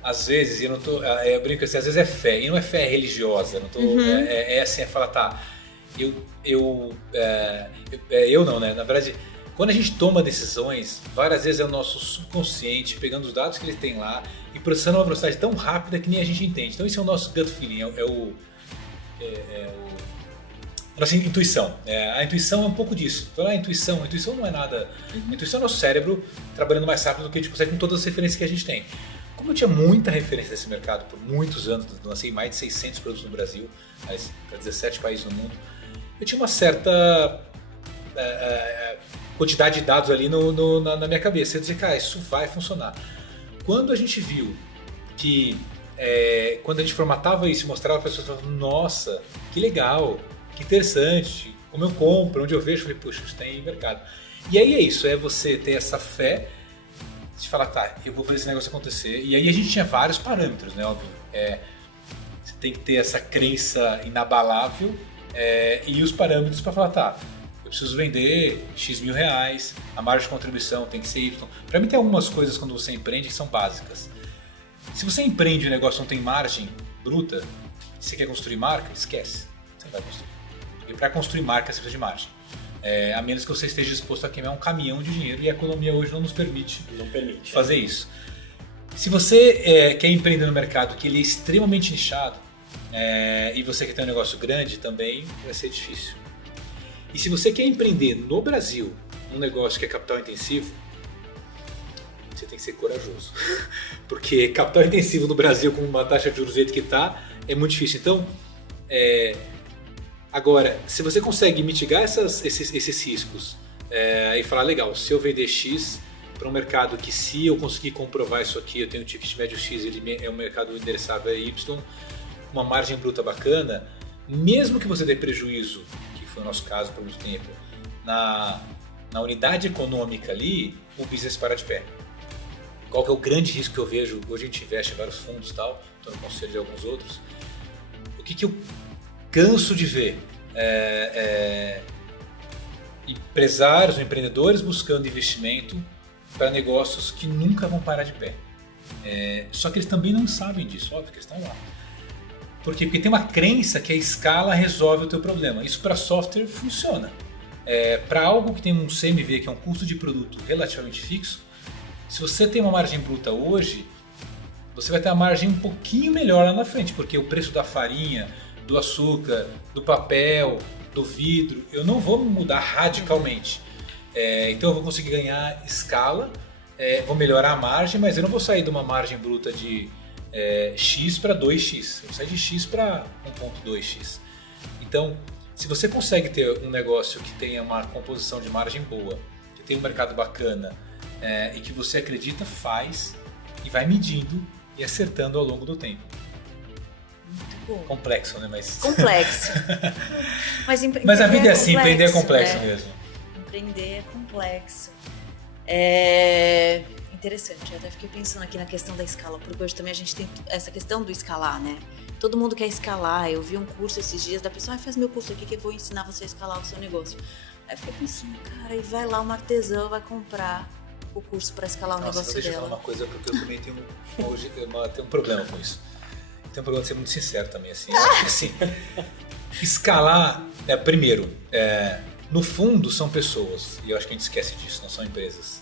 às vezes, eu brinco assim, às vezes é fé, e não é fé religiosa, não tô, assim, falar, tá, eu não, né, na verdade, quando a gente toma decisões, várias vezes é o nosso subconsciente pegando os dados que ele tem lá e processando a uma velocidade tão rápida que nem a gente entende. Então, isso é o nosso gut feeling, a nossa intuição. A intuição é um pouco disso. Então, a intuição não é nada. A intuição é o nosso cérebro trabalhando mais rápido do que a gente consegue com todas as referências que a gente tem. Como eu tinha muita referência desse mercado por muitos anos, lancei mais de 600 produtos no Brasil, para 17 países no mundo, eu tinha uma certa quantidade de dados ali na minha cabeça. Eu dizia, cara, isso vai funcionar. Quando a gente viu que, quando a gente formatava isso e mostrava para as pessoas, falavam, nossa, que legal, que interessante, como eu compro, onde eu vejo, eu falei, puxa, isso tem mercado. E aí é isso, você ter essa fé de falar, tá, eu vou fazer esse negócio acontecer. E aí a gente tinha vários parâmetros, né, óbvio. Você tem que ter essa crença inabalável e os parâmetros para falar, tá, eu preciso vender X mil reais, a margem de contribuição tem que ser Y. Para mim tem algumas coisas quando você empreende que são básicas. Se você empreende e o negócio não tem margem bruta, se você quer construir marca, esquece, você não vai construir. Porque para construir marca você precisa de margem. A menos que você esteja disposto a queimar um caminhão de dinheiro, e a economia hoje não nos permite fazer isso. Se você quer empreender no mercado que ele é extremamente nichado, e você quer ter um negócio grande, também vai ser difícil. E se você quer empreender no Brasil um negócio que é capital intensivo, você tem que ser corajoso. Porque capital intensivo no Brasil, com uma taxa de juros do jeito que está, é muito difícil. Então, agora, se você consegue mitigar esses riscos e falar, legal, se eu vender X para um mercado que, se eu conseguir comprovar isso aqui, eu tenho um ticket médio X, ele é um mercado endereçável Y, uma margem bruta bacana, mesmo que você dê prejuízo, que foi o nosso caso por muito tempo, na unidade econômica ali, o business para de pé. Qual que é o grande risco que eu vejo? Hoje a gente investe em vários fundos e tal, estou no conselho de alguns outros. O que eu canso de ver? Empresários ou empreendedores buscando investimento para negócios que nunca vão parar de pé. Só que eles também não sabem disso, óbvio que eles estão lá. Por quê? Porque tem uma crença que a escala resolve o teu problema. Isso para software funciona. Para algo que tem um CMV, que é um custo de produto relativamente fixo, se você tem uma margem bruta hoje, você vai ter uma margem um pouquinho melhor lá na frente, porque o preço da farinha, do açúcar, do papel, do vidro, eu não vou mudar radicalmente. Então eu vou conseguir ganhar escala, vou melhorar a margem, mas eu não vou sair de uma margem bruta de X para 2X, eu vou sair de X para 1.2X. Então, se você consegue ter um negócio que tenha uma composição de margem boa, que tenha um mercado bacana, e que você acredita, faz e vai medindo e acertando ao longo do tempo. Muito bom. Complexo, né? Complexo. Mas a vida é assim, empreender é complexo mesmo. Empreender é complexo. Interessante, eu até fiquei pensando aqui na questão da escala, porque hoje também a gente tem essa questão do escalar, né? Todo mundo quer escalar. Eu vi um curso esses dias da pessoa, faz meu curso aqui que eu vou ensinar você a escalar o seu negócio. Aí eu fiquei pensando, cara, e vai lá uma artesã, vai comprar o curso para escalar o negócio deixa dela. Eu falar uma coisa, porque eu também tenho um problema com isso. Tenho um problema de ser muito sincero também, assim. Escalar, primeiro, no fundo são pessoas, e eu acho que a gente esquece disso, não são empresas.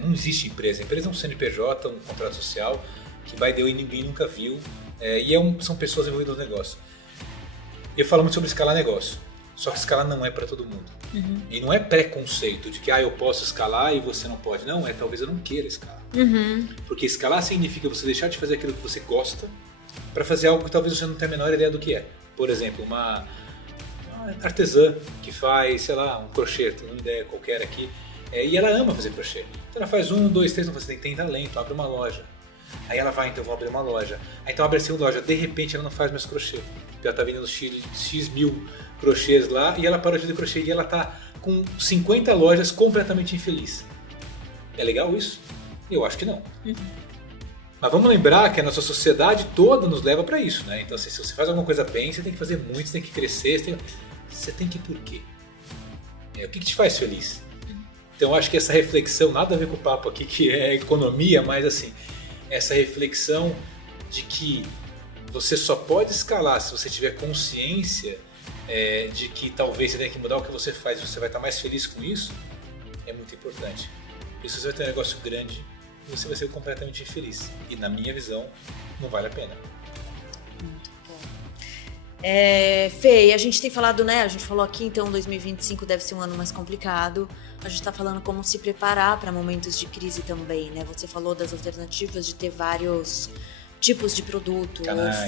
Não existe empresa. A empresa é um CNPJ, um contrato social, que vai deu e ninguém nunca viu, são pessoas envolvidas no negócio. Eu falo muito sobre escalar negócio, só que escalar não é para todo mundo. Uhum. E não é preconceito de que eu posso escalar e você não pode. Não, talvez eu não queira escalar. Uhum. Porque escalar significa você deixar de fazer aquilo que você gosta para fazer algo que talvez você não tenha a menor ideia do que é. Por exemplo, uma artesã que faz, sei lá, um crochê, tem uma ideia qualquer aqui, e ela ama fazer crochê. Então ela faz 1, 2, 3, você tem talento, abre uma loja. Aí ela vai, então eu vou abrir uma loja. Aí então abre assim uma loja, de repente ela não faz mais crochê. Ela está vendendo X mil crochês lá e ela parou de fazer crochê e ela está com 50 lojas completamente infeliz. É legal isso? Eu acho que não. Uhum. Mas vamos lembrar que a nossa sociedade toda nos leva para isso, né? Então, se você faz alguma coisa bem, você tem que fazer muito, você tem que crescer, você tem que ir por quê? O que te faz feliz? Então, eu acho que essa reflexão, nada a ver com o papo aqui que é economia, mas assim, essa reflexão de que você só pode escalar se você tiver consciência de que talvez você tenha que mudar o que você faz e você vai estar mais feliz com isso, é muito importante. Porque se você vai ter um negócio grande, você vai ser completamente infeliz. E na minha visão, não vale a pena. Muito bom. Fê, a gente tem falado, né? A gente falou aqui, então 2025 deve ser um ano mais complicado. A gente está falando como se preparar para momentos de crise também, né? Você falou das alternativas de ter vários tipos de produto,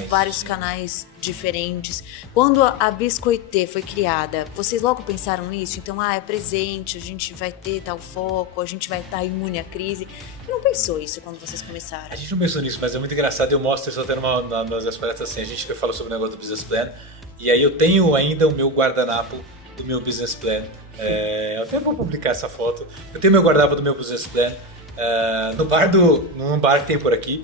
vários canais diferentes. Quando a Biscoitê foi criada, vocês logo pensaram nisso? Então, é presente, a gente vai ter tal foco, a gente vai estar imune à crise. E não pensou isso quando vocês começaram? A gente não pensou nisso, mas é muito engraçado. Eu mostro isso até nas palestras assim. Eu falo sobre o negócio do business plan. E aí eu tenho ainda o meu guardanapo do meu business plan. Eu até vou publicar essa foto. Eu tenho meu guardanapo do meu business plan num bar que tem por aqui.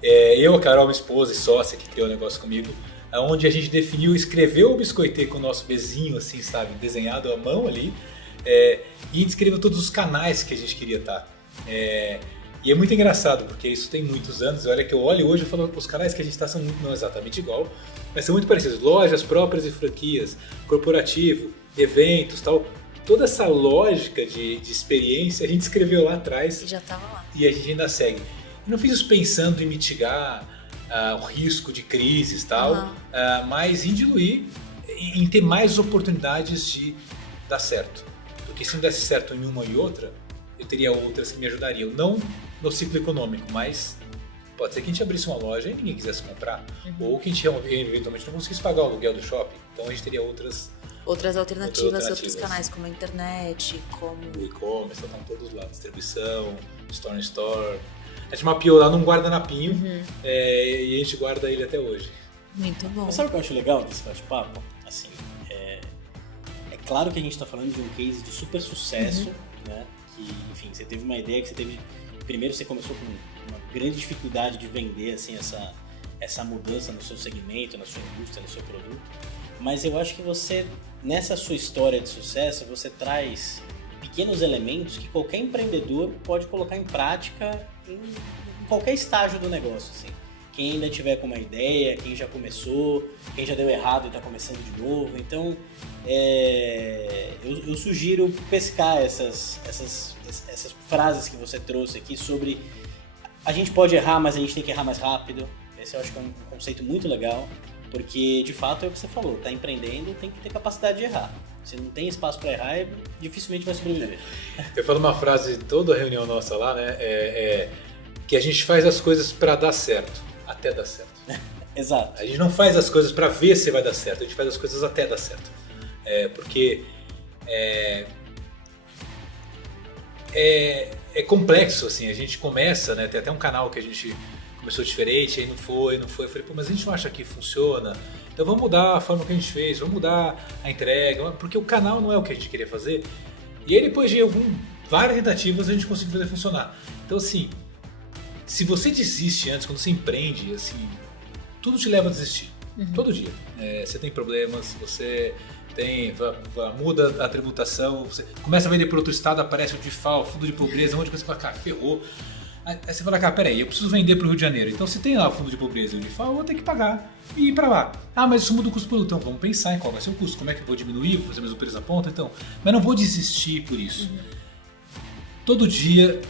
Eu, a Carol, minha esposa e sócia que criou o negócio comigo, onde a gente escreveu o Biscoitê com o nosso bezinho, assim, sabe, desenhado à mão ali, e a gente escreveu todos os canais que a gente queria estar. E é muito engraçado, porque isso tem muitos anos. Olha que eu olho hoje e falo, os canais que a gente está são não exatamente igual, mas são muito parecidos. Lojas próprias e franquias, corporativo, eventos, tal. toda essa lógica de experiência a gente escreveu lá atrás. E já estava lá. E a gente ainda segue. Eu não fiz isso pensando em mitigar o risco de crises e tal, mas em diluir, em ter mais oportunidades de dar certo. Porque se não desse certo em uma e outra, eu teria outras que me ajudariam. Não no ciclo econômico, mas pode ser que a gente abrisse uma loja e ninguém quisesse comprar. Ou que a gente eventualmente não conseguisse pagar o aluguel do shopping. Então a gente teria outras alternativas, outros canais, como a internet, como o e-commerce, estão todos lá, distribuição, store in store. A gente mapeou lá num guardanapinho e a gente guarda ele até hoje. Muito bom. Mas sabe o que eu acho legal desse bate-papo? Assim, é claro que a gente está falando de um case de super sucesso, né? Que, enfim, você teve uma ideia que você teve... Primeiro você começou com uma grande dificuldade de vender assim, essa mudança no seu segmento, na sua indústria, no seu produto. Mas eu acho que você, nessa sua história de sucesso, você traz pequenos elementos que qualquer empreendedor pode colocar em prática em qualquer estágio do negócio. Assim. Quem ainda tiver com uma ideia, quem já começou, quem já deu errado e está começando de novo. Então, eu sugiro pescar essas frases que você trouxe aqui sobre a gente pode errar, mas a gente tem que errar mais rápido. Esse eu acho que é um conceito muito legal, porque de fato é o que você falou, tá empreendendo, tem que ter capacidade de errar. Se não tem espaço para errar, dificilmente vai sobreviver. Eu falo uma frase em toda a reunião nossa lá, né? Que a gente faz as coisas para dar certo, até dar certo. Exato. A gente não faz as coisas para ver se vai dar certo, a gente faz as coisas até dar certo. Porque é complexo, assim, a gente começa, né? Tem até um canal que a gente começou diferente, aí não foi. Eu falei, pô, mas a gente não acha que funciona, então vamos mudar a forma que a gente fez, vamos mudar a entrega, porque o canal não é o que a gente queria fazer. E aí depois de várias tentativas a gente conseguiu fazer funcionar. Então assim, se você desiste antes, quando você empreende, assim, tudo te leva a desistir, todo dia. Você tem problemas, você muda a tributação, você começa a vender para outro estado, aparece o DIFAL, fundo de pobreza, onde você fala, cara, ferrou. Aí você fala, cara, peraí, eu preciso vender para o Rio de Janeiro. Então se tem lá o fundo de pobreza e o DIFAL, eu vou ter que pagar e ir para lá. Ah, mas isso muda o custo produto. Então vamos pensar em qual vai ser o custo, como é que eu vou diminuir, vou fazer meus preços à ponta, então. Mas não vou desistir por isso. Todo dia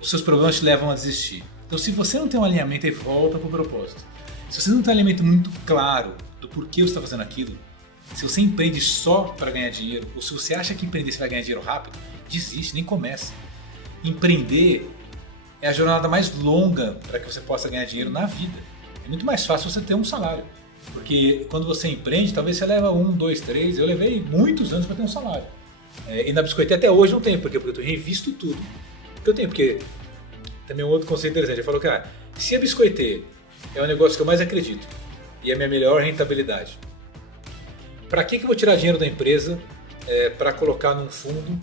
os seus problemas te levam a desistir. Então se você não tem um alinhamento, aí volta para o propósito. Se você não tem um alinhamento muito claro do porquê você está fazendo aquilo, se você empreende só para ganhar dinheiro, ou se você acha que empreender você vai ganhar dinheiro rápido, desiste, nem começa. Empreender é a jornada mais longa para que você possa ganhar dinheiro na vida. É muito mais fácil você ter um salário. Porque quando você empreende, talvez você leva 1, 2, 3. Eu levei muitos anos para ter um salário. E na Biscoitê até hoje não tenho. Por quê? Porque eu revisto tudo. Porque eu tenho, porque também um outro conceito interessante. Ele falou, cara, se a Biscoitê é o negócio que eu mais acredito e é a minha melhor rentabilidade, para que eu vou tirar dinheiro da empresa para colocar num fundo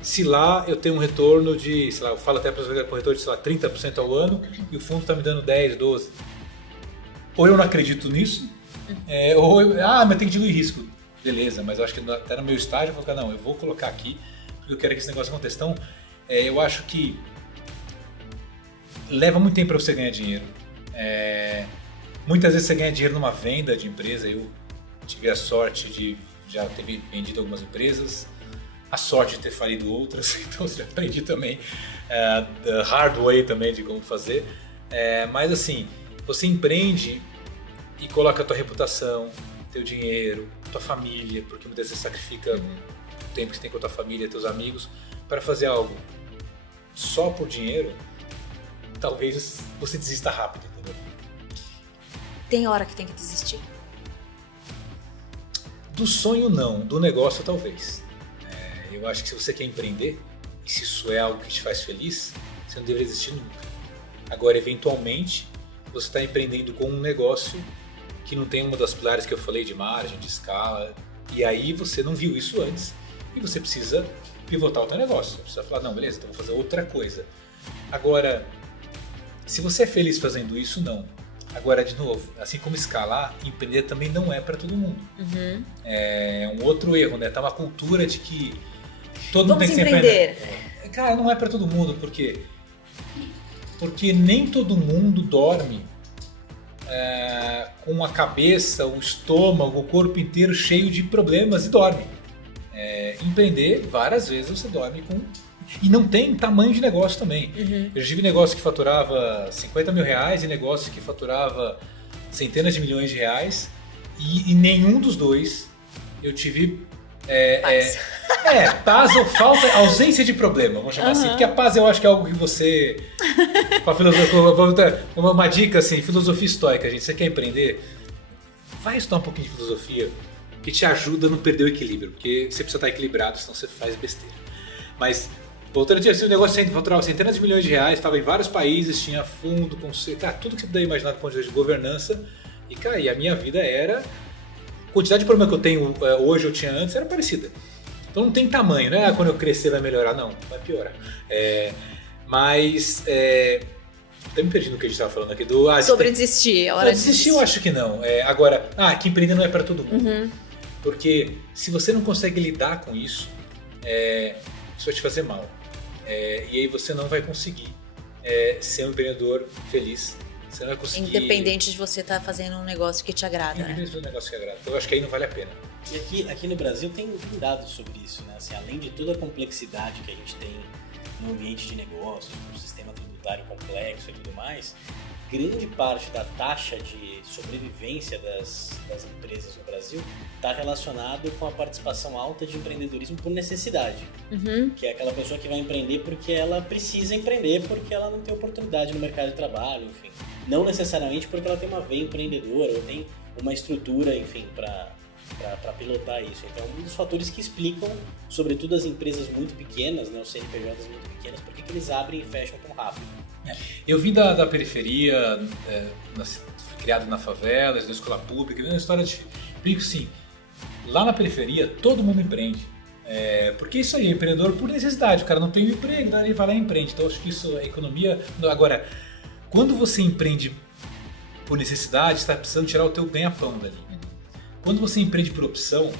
se lá eu tenho um retorno de, sei lá, eu falo até para os com retorno de, sei lá, 30% ao ano e o fundo está me dando 10, 12. Ou eu não acredito nisso, ou mas tem que diluir risco. Beleza, mas eu acho que até no meu estágio eu vou falar, não, eu vou colocar aqui porque eu quero que esse negócio aconteça. Então, eu acho que leva muito tempo para você ganhar dinheiro. Muitas vezes você ganha dinheiro numa venda de empresa. Eu tive a sorte de já ter vendido algumas empresas, a sorte de ter falido outras, então já aprendi também the hard way também de como fazer. Mas assim, você empreende e coloca a tua reputação, teu dinheiro, tua família, porque muitas vezes você sacrifica o tempo que você tem com a tua família, teus amigos, para fazer algo só por dinheiro. Talvez você desista rápido, entendeu? Tem hora que tem que desistir? Do sonho não, do negócio talvez. Eu acho que se você quer empreender, e se isso é algo que te faz feliz, você não deveria desistir nunca. Agora, eventualmente, você está empreendendo com um negócio que não tem uma das pilares que eu falei de margem, de escala, e aí você não viu isso antes, e você precisa pivotar o teu negócio. Você precisa falar, não, beleza, então vou fazer outra coisa. Agora, se você é feliz fazendo isso, não. Agora, de novo, assim como escalar, empreender também não é para todo mundo. É um outro erro, né? Tá uma cultura de que todo mundo tem que ser empreender. Cara, não é para todo mundo, por quê? Porque nem todo mundo dorme com a cabeça, o estômago, o corpo inteiro cheio de problemas e dorme. Empreender, várias vezes você dorme com... E não tem tamanho de negócio também. Eu já tive negócio que faturava 50 mil reais e negócio que faturava centenas de milhões de reais e nenhum dos dois eu tive paz ou falta, ausência de problema, vamos chamar assim. Porque a paz eu acho que é algo que você... Uma dica assim, filosofia estoica, gente. Você quer empreender? Vai estudar um pouquinho de filosofia que te ajuda a não perder o equilíbrio, porque você precisa estar equilibrado, senão você faz besteira. Mas, voltando, tinha sido um negócio que faturava centenas de milhões de reais, estava em vários países, tinha fundo, conselho, tudo que você puder imaginar do ponto de vista de governança. E, cara, e a minha vida era... A quantidade de problema que eu tenho hoje, eu tinha antes, era parecida. Então não tem tamanho, né? Quando eu crescer vai melhorar, não, vai piorar. Até me perdi no que a gente estava falando aqui. Sobre desistir, a hora de desistir eu acho que não. Agora, que empreender não é para todo mundo. Porque se você não consegue lidar com isso, isso vai te fazer mal. E aí você não vai conseguir ser um empreendedor feliz. Você não vai conseguir... Independente de você estar fazendo um negócio que te agrada. Independente de um negócio que agrada. Então eu acho que aí não vale a pena. E aqui no Brasil tem dados sobre isso, né? Assim, além de toda a complexidade que a gente tem no ambiente de negócios, no sistema tributário complexo e tudo mais, grande parte da taxa de sobrevivência das empresas no Brasil está relacionado com a participação alta de empreendedorismo por necessidade. Que é aquela pessoa que vai empreender porque ela precisa empreender, porque ela não tem oportunidade no mercado de trabalho, enfim. Não necessariamente porque ela tem uma veia empreendedora ou tem uma estrutura, enfim, para pilotar isso. Então, um dos fatores que explicam, sobretudo as empresas muito pequenas, né, os CNPJs muito pequenos, por que eles abrem e fecham tão rápido. Eu vim da periferia, fui criado na favela, na escola pública, uma história de... Brinco sim, lá na periferia todo mundo empreende. Porque isso aí é empreendedor por necessidade, o cara não tem um emprego, daí ele vai lá e empreende. Então acho que isso é economia. Agora, quando você empreende por necessidade, você está precisando tirar o teu ganha-pão dali. Quando você empreende por opção,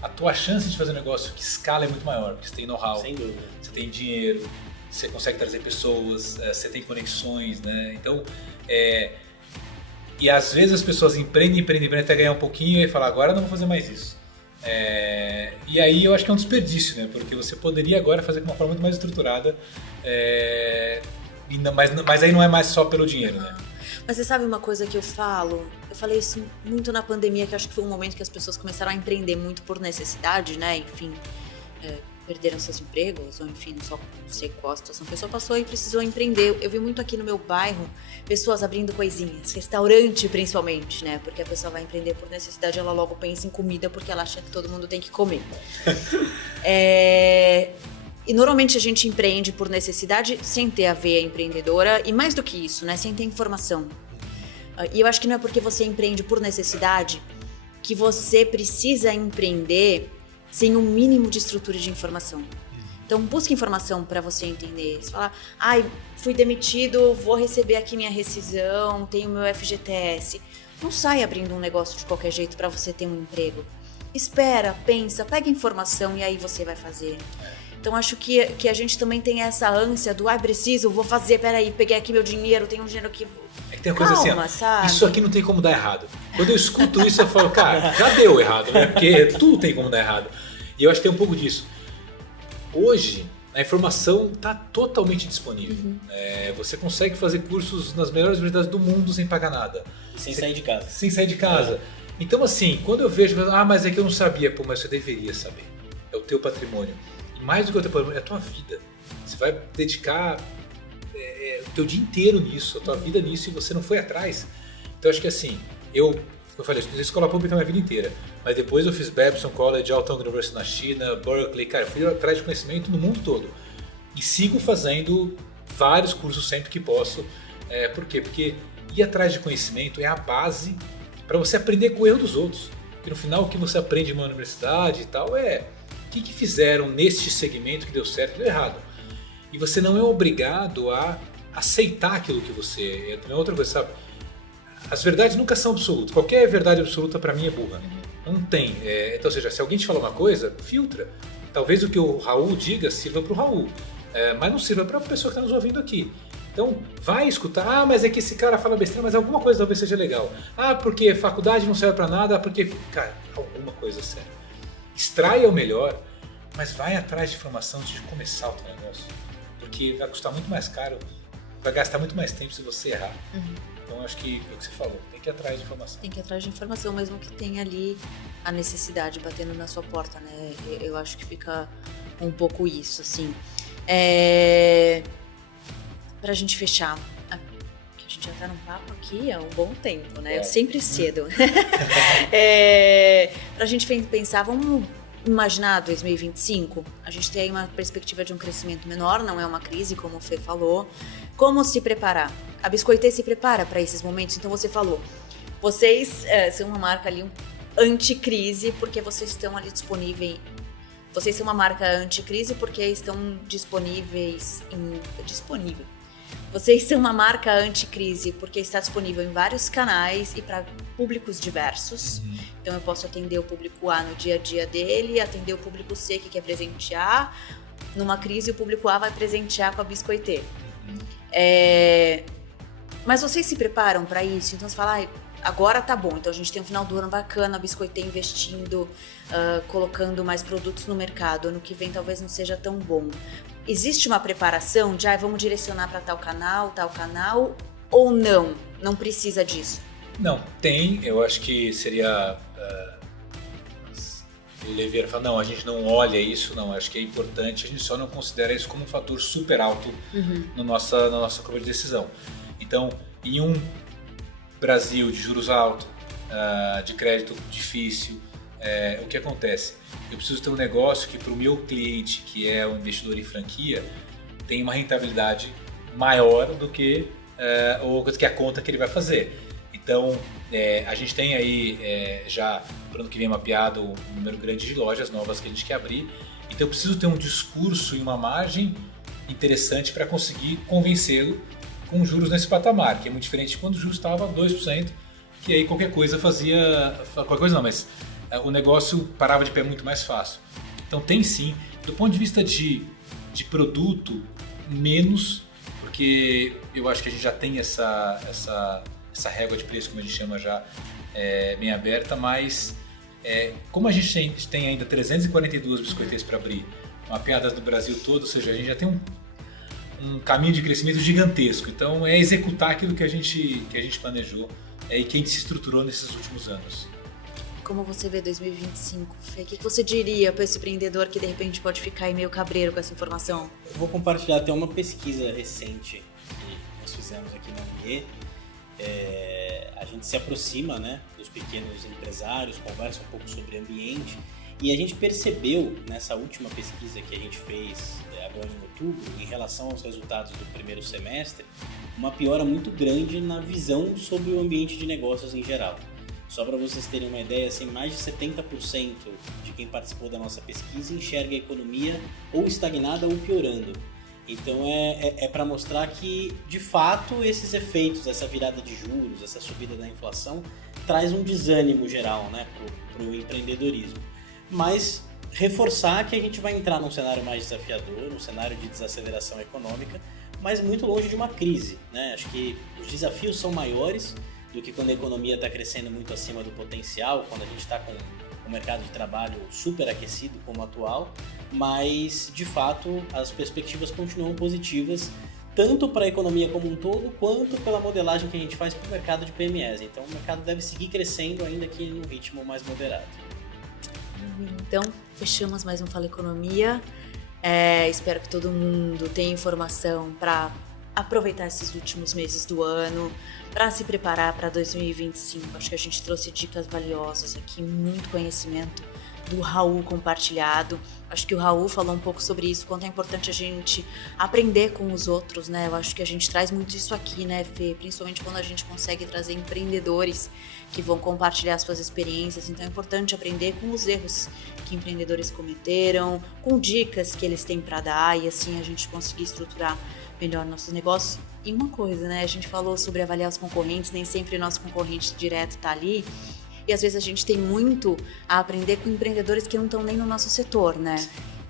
a tua chance de fazer um negócio que escala é muito maior, porque você tem know-how, você tem dinheiro, você consegue trazer pessoas, você tem conexões, né? Então, e às vezes as pessoas empreendem até ganhar um pouquinho e falar, agora não vou fazer mais isso. E aí eu acho que é um desperdício, né? Porque você poderia agora fazer de uma forma muito mais estruturada, mas aí não é mais só pelo dinheiro, né? Mas você sabe uma coisa que eu falo? Eu falei isso muito na pandemia, que acho que foi um momento que as pessoas começaram a empreender muito por necessidade, né? Enfim, perderam seus empregos, ou enfim, não sei qual a situação a pessoa passou e precisou empreender. Eu vi muito aqui no meu bairro pessoas abrindo coisinhas, restaurante principalmente, né? Porque a pessoa vai empreender por necessidade, ela logo pensa em comida porque ela acha que todo mundo tem que comer. E normalmente a gente empreende por necessidade sem ter a veia empreendedora e mais do que isso, né? Sem ter informação. E eu acho que não é porque você empreende por necessidade que você precisa empreender sem um mínimo de estrutura de informação. Então busque informação para você entender. Você fala, fui demitido, vou receber aqui minha rescisão, tenho meu FGTS. Não sai abrindo um negócio de qualquer jeito para você ter um emprego. Espera, pensa, pega informação e aí você vai fazer. Então acho que a gente também tem essa ânsia do preciso, vou fazer, peraí, peguei aqui meu dinheiro, tenho um dinheiro aqui. Tem uma coisa assim, sabe? Isso aqui não tem como dar errado. Quando eu escuto isso, eu falo, cara, já deu errado, né? Porque tudo tem como dar errado. E eu acho que tem um pouco disso. Hoje, a informação está totalmente disponível. Você consegue fazer cursos nas melhores universidades do mundo sem pagar nada. E sem sair de casa. Sem sair de casa. Então assim, quando eu vejo, mas é que eu não sabia. Pô, mas você deveria saber. É o teu patrimônio. E mais do que o teu patrimônio, é a tua vida. Você vai dedicar o teu dia inteiro nisso, a tua vida nisso, e você não foi atrás. Então acho que assim, eu falei, eu estudei escola pública a minha vida inteira, mas depois eu fiz Babson College, Altona University na China, Berkeley, cara, eu fui atrás de conhecimento no mundo todo. E sigo fazendo vários cursos sempre que posso. Por quê? Porque ir atrás de conhecimento é a base para você aprender com o erro dos outros. Porque no final o que você aprende em uma universidade e tal o que fizeram neste segmento que deu certo e deu errado. E você não é obrigado a aceitar aquilo que você... É outra coisa, sabe? As verdades nunca são absolutas. Qualquer verdade absoluta para mim é burra. Não tem. Então, ou seja, se alguém te fala uma coisa, filtra. Talvez o que o Raul diga sirva para o Raul, mas não sirva para a pessoa que está nos ouvindo aqui. Então, vai escutar. Mas é que esse cara fala besteira, mas alguma coisa talvez seja legal. Porque faculdade não serve para nada, porque, cara, alguma coisa serve. extraia o melhor, mas vai atrás de informação antes de começar o teu negócio. Porque vai custar muito mais caro, vai gastar muito mais tempo se você errar. Então, acho que é o que você falou, tem que ir atrás de informação. Tem que ir atrás de informação, mesmo que tenha ali a necessidade batendo na sua porta, né? Eu acho que fica um pouco isso, assim. Pra gente fechar, que a gente já tá num papo aqui há um bom tempo, né? Eu sempre cedo. Pra gente pensar, vamos imaginar 2025, a gente tem aí uma perspectiva de um crescimento menor, não é uma crise, como o Fê falou. Como se preparar? A Biscoitê se prepara para esses momentos. Então você falou, vocês são uma marca ali anticrise porque vocês estão ali disponíveis. Vocês são uma marca anticrise porque estão disponíveis disponível. Vocês são uma marca anticrise porque está disponível em vários canais e para públicos diversos. Então eu posso atender o público A no dia a dia dele, atender o público C que quer presentear. Numa crise o público A vai presentear com a Biscoitê. Mas vocês se preparam para isso? Então você fala, agora tá bom, então a gente tem um final do ano bacana, a Biscoitê investindo, colocando mais produtos no mercado, ano que vem talvez não seja tão bom. Existe uma preparação de, vamos direcionar para tal canal, ou não? Não precisa disso? Não, tem, eu acho que seria leviano falar, não, a gente não olha isso, não, acho que é importante, a gente só não considera isso como um fator super alto na nossa curva de decisão. Então, em um Brasil de juros altos, de crédito difícil, o que acontece? Eu preciso ter um negócio que para o meu cliente, que é um investidor em franquia, tem uma rentabilidade maior do que a conta que ele vai fazer. Então, a gente tem aí já, para o ano que vem, mapeado um número grande de lojas novas que a gente quer abrir. Então, eu preciso ter um discurso e uma margem interessante para conseguir convencê-lo com juros nesse patamar, que é muito diferente de quando o juros estava 2%, que aí qualquer coisa qualquer coisa não, mas o negócio parava de pé muito mais fácil. Então tem sim, do ponto de vista de produto, menos, porque eu acho que a gente já tem essa régua de preço, como a gente chama já, bem aberta, mas como a gente tem ainda 342 biscoiteiras para abrir, mapeadas no Brasil todo, ou seja, a gente já tem um caminho de crescimento gigantesco. Então é executar aquilo que a gente planejou e que a gente se estruturou nesses últimos anos. Como você vê 2025, Fê? O que você diria para esse empreendedor que de repente pode ficar aí meio cabreiro com essa informação? Eu vou compartilhar até uma pesquisa recente que nós fizemos aqui na MBA. A gente se aproxima, né, dos pequenos empresários, conversa um pouco sobre ambiente, e a gente percebeu nessa última pesquisa que a gente fez agora em outubro, em relação aos resultados do primeiro semestre, uma piora muito grande na visão sobre o ambiente de negócios em geral. Só para vocês terem uma ideia, assim, mais de 70% de quem participou da nossa pesquisa enxerga a economia ou estagnada ou piorando. Então é para mostrar que, de fato, esses efeitos, essa virada de juros, essa subida da inflação, traz um desânimo geral, né, para o empreendedorismo. Mas reforçar que a gente vai entrar num cenário mais desafiador, num cenário de desaceleração econômica, mas muito longe de uma crise, né? Acho que os desafios são maiores do que quando a economia está crescendo muito acima do potencial, quando a gente está com o mercado de trabalho super aquecido como o atual, mas de fato as perspectivas continuam positivas, tanto para a economia como um todo, quanto pela modelagem que a gente faz para o mercado de PMEs. Então o mercado deve seguir crescendo, ainda que num ritmo mais moderado. Então, fechamos mais um Fala Economia. Espero que todo mundo tenha informação para aproveitar esses últimos meses do ano, para se preparar para 2025. Acho que a gente trouxe dicas valiosas aqui, muito conhecimento do Raul compartilhado. Acho que o Raul falou um pouco sobre isso, quanto é importante a gente aprender com os outros, né? Eu acho que a gente traz muito isso aqui, né, Fê? Principalmente quando a gente consegue trazer empreendedores que vão compartilhar suas experiências. Então é importante aprender com os erros que empreendedores cometeram, com dicas que eles têm para dar e assim a gente conseguir estruturar melhor nossos negócios. E uma coisa, né? A gente falou sobre avaliar os concorrentes, nem sempre nosso concorrente direto está ali. E às vezes a gente tem muito a aprender com empreendedores que não estão nem no nosso setor, né?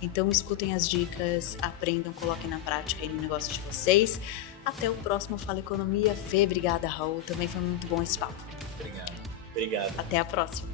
Então escutem as dicas, aprendam, coloquem na prática aí no negócio de vocês. Até o próximo Fala Economia. Fê, obrigada, Raul. Também foi muito bom esse papo. Obrigado. Obrigado. Até a próxima.